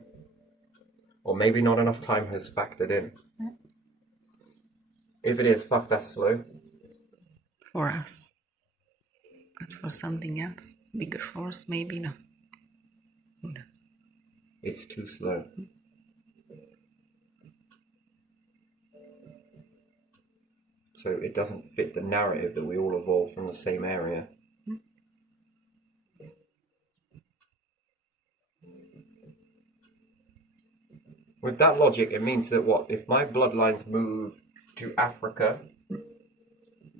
Or maybe not enough time has factored in. Yeah. If it is, fuck, that's slow. For us. But for something else, bigger force, maybe not. Who knows? It's too slow. So it doesn't fit the narrative that we all evolved from the same area. With that logic, it means that what? If my bloodlines move to Africa,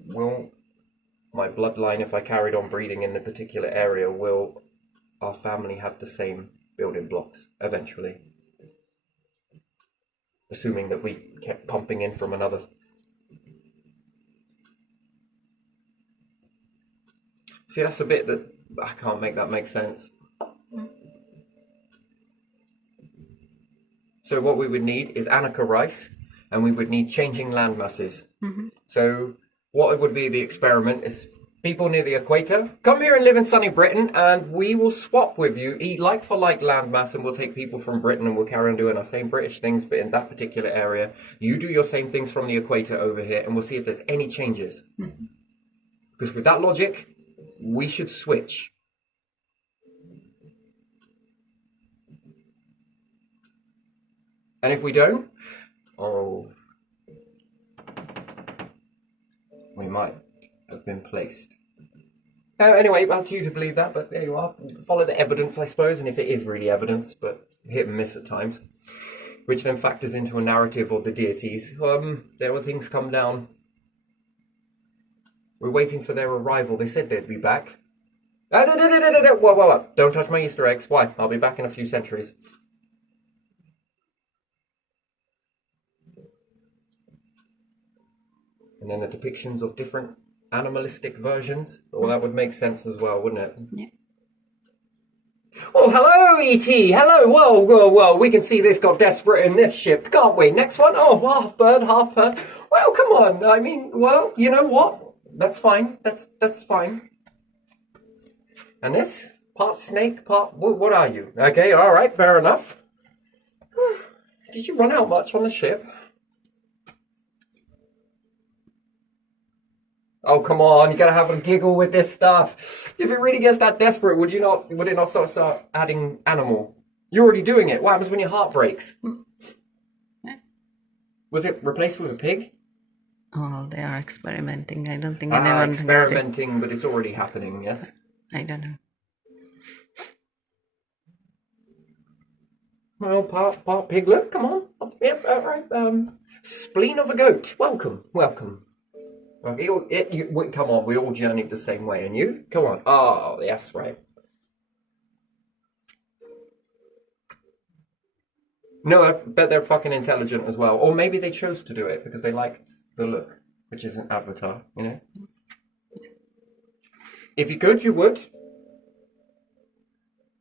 will my bloodline, if I carried on breeding in a particular area, will our family have the same building blocks eventually? Assuming that we kept pumping in from another. See, that's a bit that I can't make that make sense. So what we would need is Annika rice, and we would need changing land masses. So what would be the experiment is people near the equator, come here and live in sunny Britain, and we will swap with you, eat like for like land mass, and we'll take people from Britain and we'll carry on doing our same British things, but in that particular area. You do your same things from the equator over here, and we'll see if there's any changes. Because with that logic, we should switch. And if we don't, we might have been placed. Anyway, up to you to believe that, but there you are. Follow the evidence, I suppose, and if it is really evidence, but hit and miss at times, which then factors into a narrative of the deities. There were things come down. We're waiting for their arrival. They said they'd be back. Whoa. Don't touch my Easter eggs. Why? I'll be back in a few centuries. And then the depictions of different animalistic versions. Well, that would make sense as well, wouldn't it? Yeah. Oh, hello, E.T. Hello. Whoa. We can see this got desperate in this ship, can't we? Next one. Oh, half bird, half person. Well, come on. I mean, well, you know what? That's fine. That's fine. And this? Part snake, part... What are you? Okay, all right, fair enough. Did you run out much on the ship? come on, you gotta have a giggle with this stuff. If it really gets that desperate, would it not start adding animal? You're already doing it. What happens when your heart breaks? Was it replaced with a pig? Oh, they are experimenting. I don't think anyone experimenting, but it's already happening, yes? I don't know. Well, part piglet, come on. Yep, all right. Spleen of a goat. Welcome. Come on, we all journeyed the same way, and you? Come on. Oh, yes, right. No, I bet they're fucking intelligent as well. Or maybe they chose to do it because they liked the look, which is an avatar, you know? If you could, you would.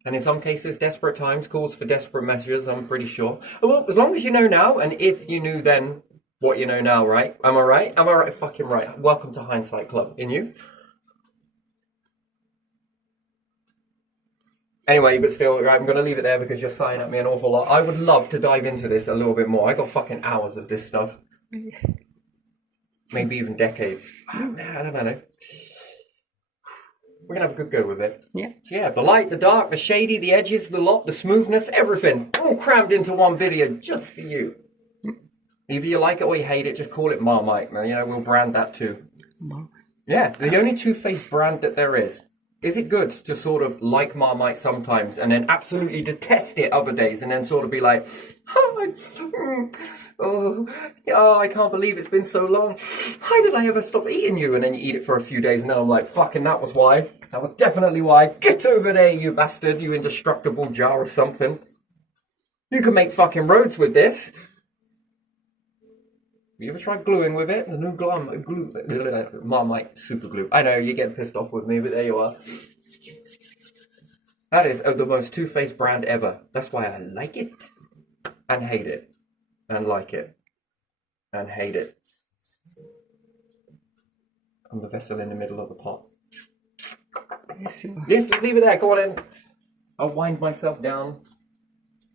And in some cases, desperate times calls for desperate measures, I'm pretty sure. Well, as long as you know now, and if you knew then what you know now, right? Am I right? Am I right? Fucking right. Welcome to Hindsight Club. In you? Anyway, but still, right, I'm going to leave it there because you're sighing at me an awful lot. I would love to dive into this a little bit more. I got fucking hours of this stuff. Maybe even decades. I don't know. We're going to have a good go with it. Yeah. So yeah, the light, the dark, the shady, the edges, the lot, the smoothness, everything. All crammed into one video just for you. Either you like it or you hate it, just call it Marmite. You know, we'll brand that too. Yeah, the only two-faced brand that there is. Is it good to sort of like Marmite sometimes and then absolutely detest it other days and then sort of be like, oh, I can't believe it's been so long. Why did I ever stop eating you? And then you eat it for a few days and then I'm like, fucking that was why. That was definitely why. Get over there, you bastard, you indestructible jar of something. You can make fucking roads with this. You ever tried gluing with it? The new glue, Marmite super glue. I know, you're getting pissed off with me, but there you are. That is the most two-faced brand ever. That's why I like it and hate it and like it and hate it. I'm the vessel in the middle of the pot. Yes, you are. Yes, let's leave it there. Go on in. I'll wind myself down.